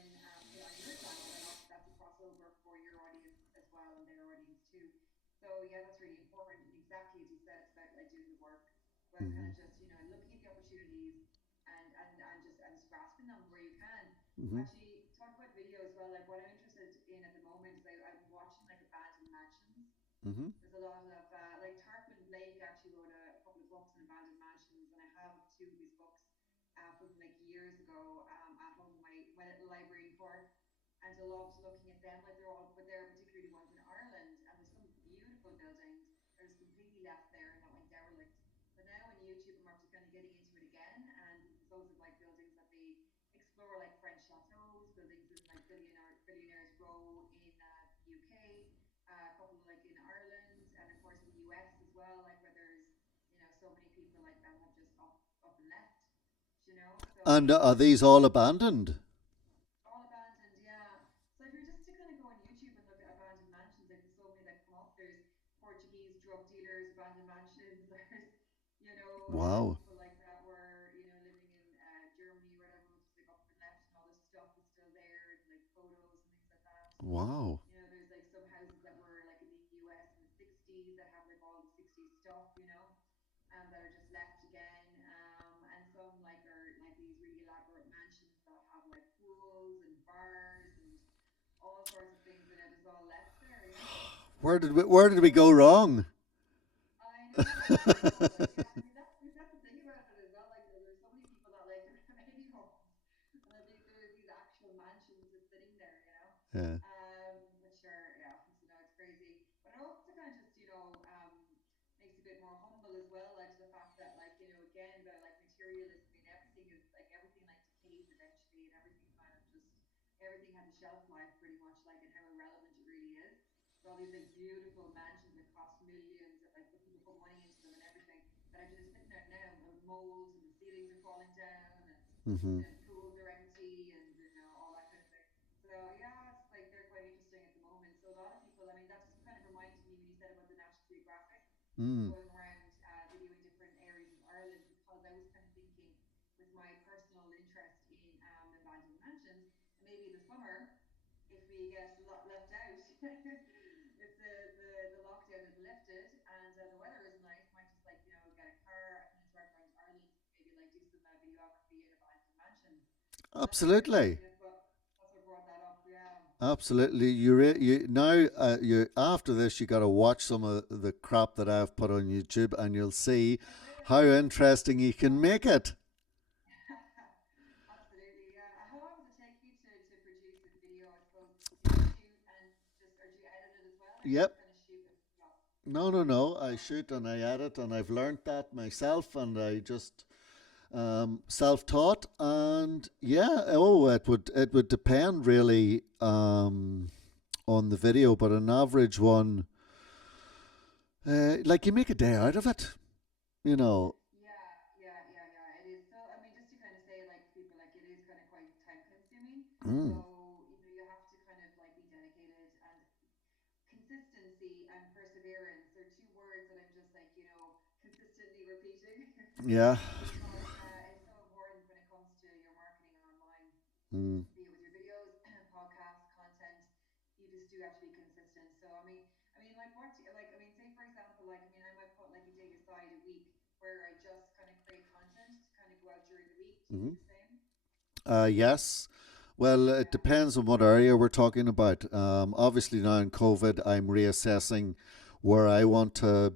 put it on your channel, then obviously that's a crossover for your audience as well and their audience too. So yeah, that's really important. And exactly as you said, it's about like doing the work, about kind Mm-hmm. of just looking at the opportunities and just grasping them where you can. Mm-hmm. Actually, talk about video as well. Like what I'm interested in at the moment is I'm watching like abandoned mansions. Mm-hmm. There's a lot of like Tarquin Blake actually wrote a couple of books on abandoned mansions, and I have two of his books from like years ago at home in my little library in Cork. and I loved looking at them. Like they're all, but they're particularly the ones in Ireland, and there's some beautiful buildings that was completely left there and that went derelict. But now on YouTube, I'm after kind of getting into it again, and there's loads of like buildings that they explore, like French chateaus, buildings in like billionaires row in the UK, a couple like in Ireland, and of course in the US as well, like where there's so many people like that have just up and left, And so are these all abandoned? all abandoned, yeah. So if you're just to kind of go on YouTube and look at abandoned mansions, like there's so many that come up. There's Portuguese drug dealers, abandoned mansions. There's, Wow. people like that were, living in Germany or whatever, just like up and left, and all this stuff is still there, and like photos and things like that. Wow. There's like some houses that were like in the US in the 60s that have like all the 60s stuff, that are just left again. And some like are like these really elaborate mansions that have like pools and bars and all sorts of things in it is all left there. Where did we go wrong? I know, like yeah, I mean that's the thing about it as well. Like there's so many people that like their baby homes, and I think there's these actual mansions just sitting there. Yeah. Which are yeah, it's crazy. But it also kind of just makes you a bit more humble as well, like to the fact that like again about like materialism. I mean everything is like everything like decays eventually, and everything kind of just everything has a shelf life pretty much, like and how irrelevant it really is. So all these like beautiful mansions that cost millions, that like people put money into them and everything, that are just sitting there now with molds and the ceilings are falling down and Hmm. pools are empty and all that kind of thing. So yeah, it's like they're quite interesting at the moment. So a lot of people, I mean, that just kind of reminded me when you said about the National Geographic Mm. going around videoing different areas of Ireland, because I was kind of thinking with my personal interest in abandoned mansions, and maybe in the summer, if we get left out, if the lockdown is lifted and the weather is nice, might just like get a car, I kind of drive around Ireland, maybe like do some videography in abandoned mansions. So that's where Absolutely. that's what brought that up. Yeah, Absolutely. You now you after this you got to watch some of the crap that I've put on YouTube, and you'll see I will. how interesting you can Yeah. make it. Absolutely, yeah. How long does it take you to produce a video? I suppose, do you shoot and just, or do you edit it as well, or do you Yep. just kind of shoot it? Yeah. No, no, no. I shoot and I edit, and I've learned that myself, and I just self-taught. And yeah, oh, it would depend really on the video, but an average one, like you make a day out of it, you know. Yeah, yeah. It is. So, I mean, just to kind of say, like, to people, like, it is kind of quite time consuming. Mm. So, you have to kind of like be dedicated, and consistency and perseverance are two words that I'm just like, consistently repeating Yeah. because it's so important when it comes to your marketing online, Mm. be it with your videos, podcasts, content. You just do have to be consistent. So like what like I mean, say for example, like I mean, I might put like a day aside a week where I just kind of create content to kind of go out during the week. Do you do Hmm. the same? Yes. Well, it Yeah. depends on what area we're talking about. Obviously, now in COVID, I'm reassessing where I want to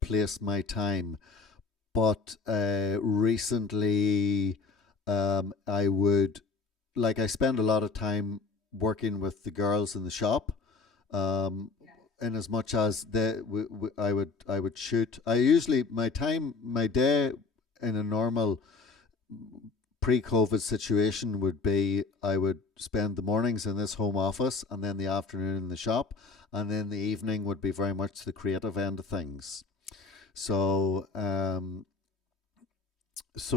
place my time. But recently, I would like I spend a lot of time working with the girls in the shop. Um, Yes. in as much as I would shoot. I usually my day in a normal pre-COVID situation would be I would spend the mornings in this home office, and then the afternoon in the shop, and then the evening would be very much the creative end of things. So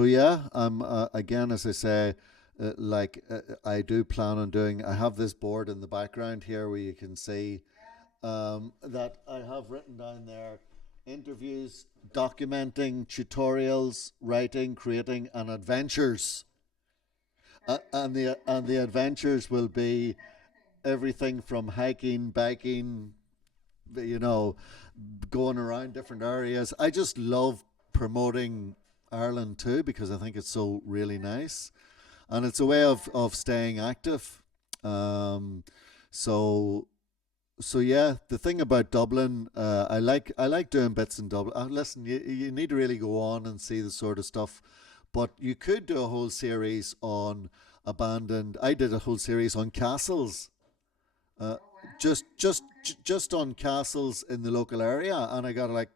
yeah, again, as I say, I do plan on doing. I have this board in the background here where you can see Yeah. that I have written down there: interviews, documenting, tutorials, writing, creating, and adventures. Perfect. And the adventures will be Everything. everything from hiking, biking, you know, going around different areas. I just love promoting Ireland too, because I think it's so really Yeah. nice, and it's a way of staying active. Um, so yeah, the thing about Dublin, I like doing bits in Dublin. Listen, you need to really go on and see the sort of stuff, but you could do a whole series on abandoned. I did a whole series on castles, uh, Oh wow. just on castles in the local area, and I got like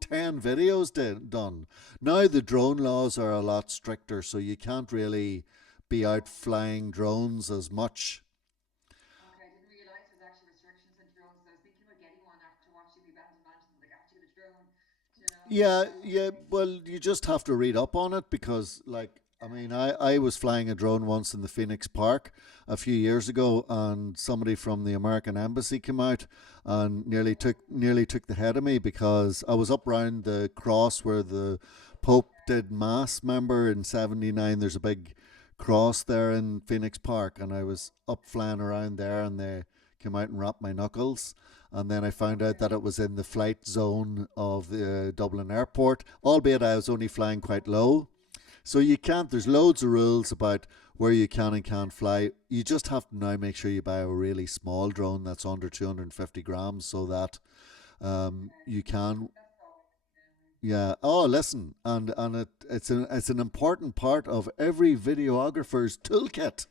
10 videos done. Now the drone laws are a lot stricter, so you can't really be out flying drones as much. Okay, I didn't realize there's actually restrictions on drones. I was thinking about getting one after watching the abandoned mansions. Like, I have to get a drone, you know. Yeah, yeah. Okay. Well, you just have to read up on it because, like, I Yeah. mean, I was flying a drone once in the Phoenix Park a few years ago, and somebody from the American Embassy came out and nearly took the head of me because I was up round the cross where the Pope did mass. Remember in '79, there's a big cross there in Phoenix Park, and I was up flying around there, and they came out and wrapped my knuckles. And then I found out that Okay. it was in the flight zone of the Dublin airport, albeit I was only flying quite low. So you can't, there's Yeah. loads of rules about where you can and can't fly. You just have to now make sure you buy a really small drone that's under 250 grams so that Okay. you can. That's all we need anyway. Yeah. Oh, listen, and it's an important part of every videographer's toolkit.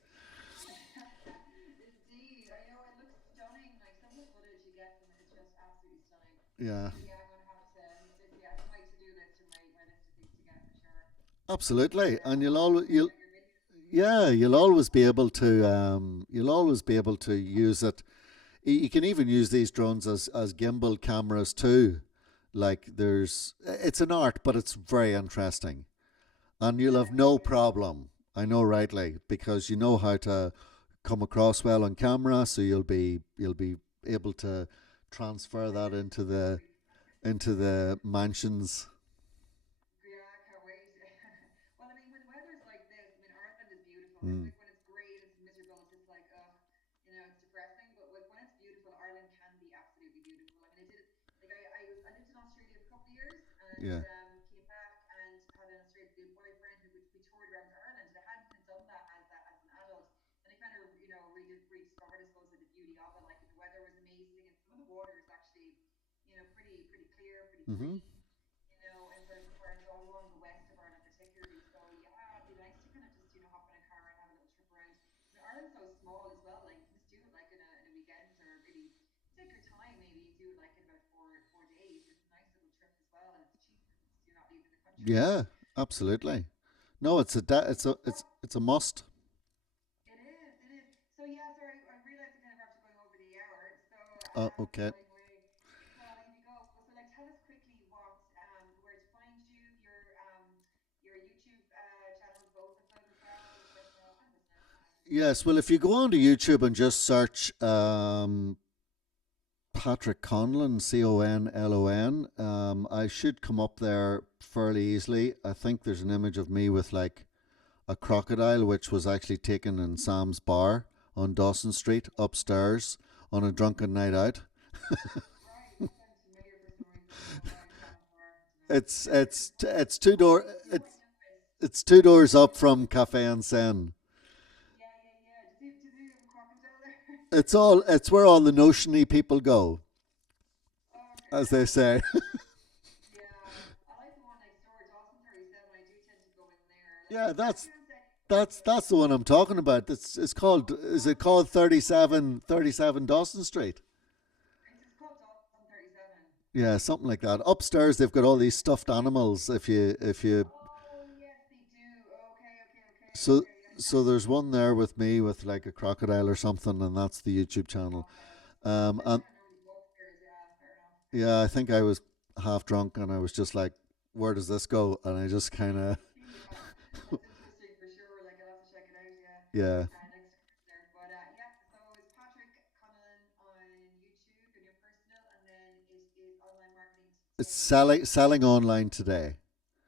Indeed, I know it looks stunning. Like some of the footage you get from it is just absolutely stunning. Yeah. So yeah, I'm gonna have to. Yeah, it's on my to-do list or my list of things to get for sure. Absolutely, and I'll have to check out your video. yeah, you'll always be able to use it. You can even use these drones as gimbal cameras too. Like it's an art, but it's very interesting, and you'll Yeah, have no yeah, problem. I know rightly because you know how to come across well on camera, so you'll be able to transfer that perfect. into the mansions. Yeah, I can't wait. Well, I mean, when the weather's like this, I mean, Ireland is beautiful. It's Mm. like when it's great, it's miserable. It's just like, ugh, it's depressing. But when it's beautiful, Ireland can be absolutely beautiful. I mean, I did it. Like I lived in Australia for a couple of years and Yeah. came back and had an Australian boyfriend who we toured around Ireland. And I hadn't kind of done that as an adult. And I kind of rediscovered, I suppose, like, the beauty of it. Like the weather was amazing, and some of the water is actually pretty clear, pretty Hmm. green, in certain parts all along the west of Ireland, particularly. So yeah, it'd be nice to kind of just hop in a car and have a little trip around. I mean, Ireland's so small as well. Like you can just do it like in a weekend, or maybe take your time, maybe and do it like in about four days. It's a nice little trip as well, and it's cheap because you're not leaving the country. Yeah. Absolutely. No, it's a must. It is. It is. So yeah. Sorry, I realized I kind of after going over the hour, so I have to Okay. fly away. So I'll leave you go. So like, tell us quickly where to find you, your YouTube channels, both of them as well, your personal and business, and Yes. Well, if you go onto YouTube and just search Patrick Conlon, Conlon, I should come up there fairly easily. I think there's an image of me with like a crocodile, which was actually taken in Sam's bar on Dawson Street upstairs on a drunken night out. right. That sounds familiar for some reason. I don't know why. Sam's Bar. I don't know. It's two door Oh, you it's might know it. it's two doors up from Cafe and Sen. Yeah, yeah, yeah. Does he have a crocodile there? It's where all the notiony people go, Okay. as they say. Yeah, I like the one next door, Dawson 37. I do tend to go in there. Like, Yeah, where's that's Fiance? that's that's the one I'm talking about. It's called is it called 37 Dawson Street? It's called Dawson 37. Yeah, something like that. Upstairs they've got all these stuffed animals. If you Oh, yes, they do. Okay, okay, okay, so okay. Yeah. so there's one there with me with like a crocodile or something, and that's the YouTube channel. Okay. I And can't normally go upstairs. Yeah, fair enough. yeah, I think I was half drunk, and I was just like, "Where does this go?" And I just kind of Yeah, that's interesting for sure. Like, I'll have to check it out. Yeah. yeah. Next time I'm there. But yeah, so it's Patrick Conlon on YouTube and your personal, and then it is online marketing It's today. selling online today.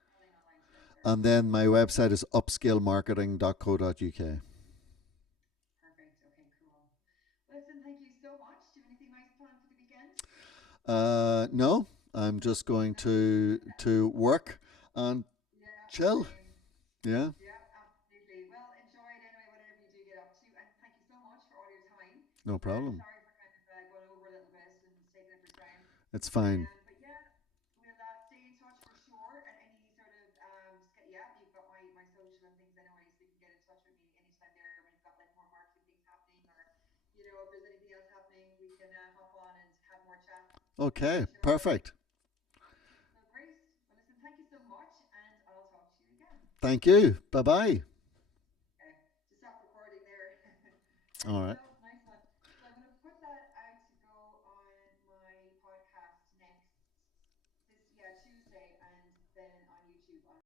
Selling online today. Very And cool. then my website is upscalemarketing.co.uk. Perfect. Okay, cool. Listen, thank you so much. Do you have anything nice planned for the weekend? No, I'm just going to work and Yeah, chill. same. Yeah, Yeah, absolutely. Well, enjoy it anyway, whatever you do get up to. And thank you so much for all your time. no And problem. sorry for kind of going over a little bit and taking up your time. It's fine. But yeah, we'll stay in touch for sure. And any sort of, just get, yeah, you've got my social and things anyway, so you can get in touch with me anytime there. Okay, Sure. perfect. So great. Well, listen, thank you so much, and I'll talk to you again. Thank you. Bye bye. Okay. To stop recording there. All Thanks, right. Joe.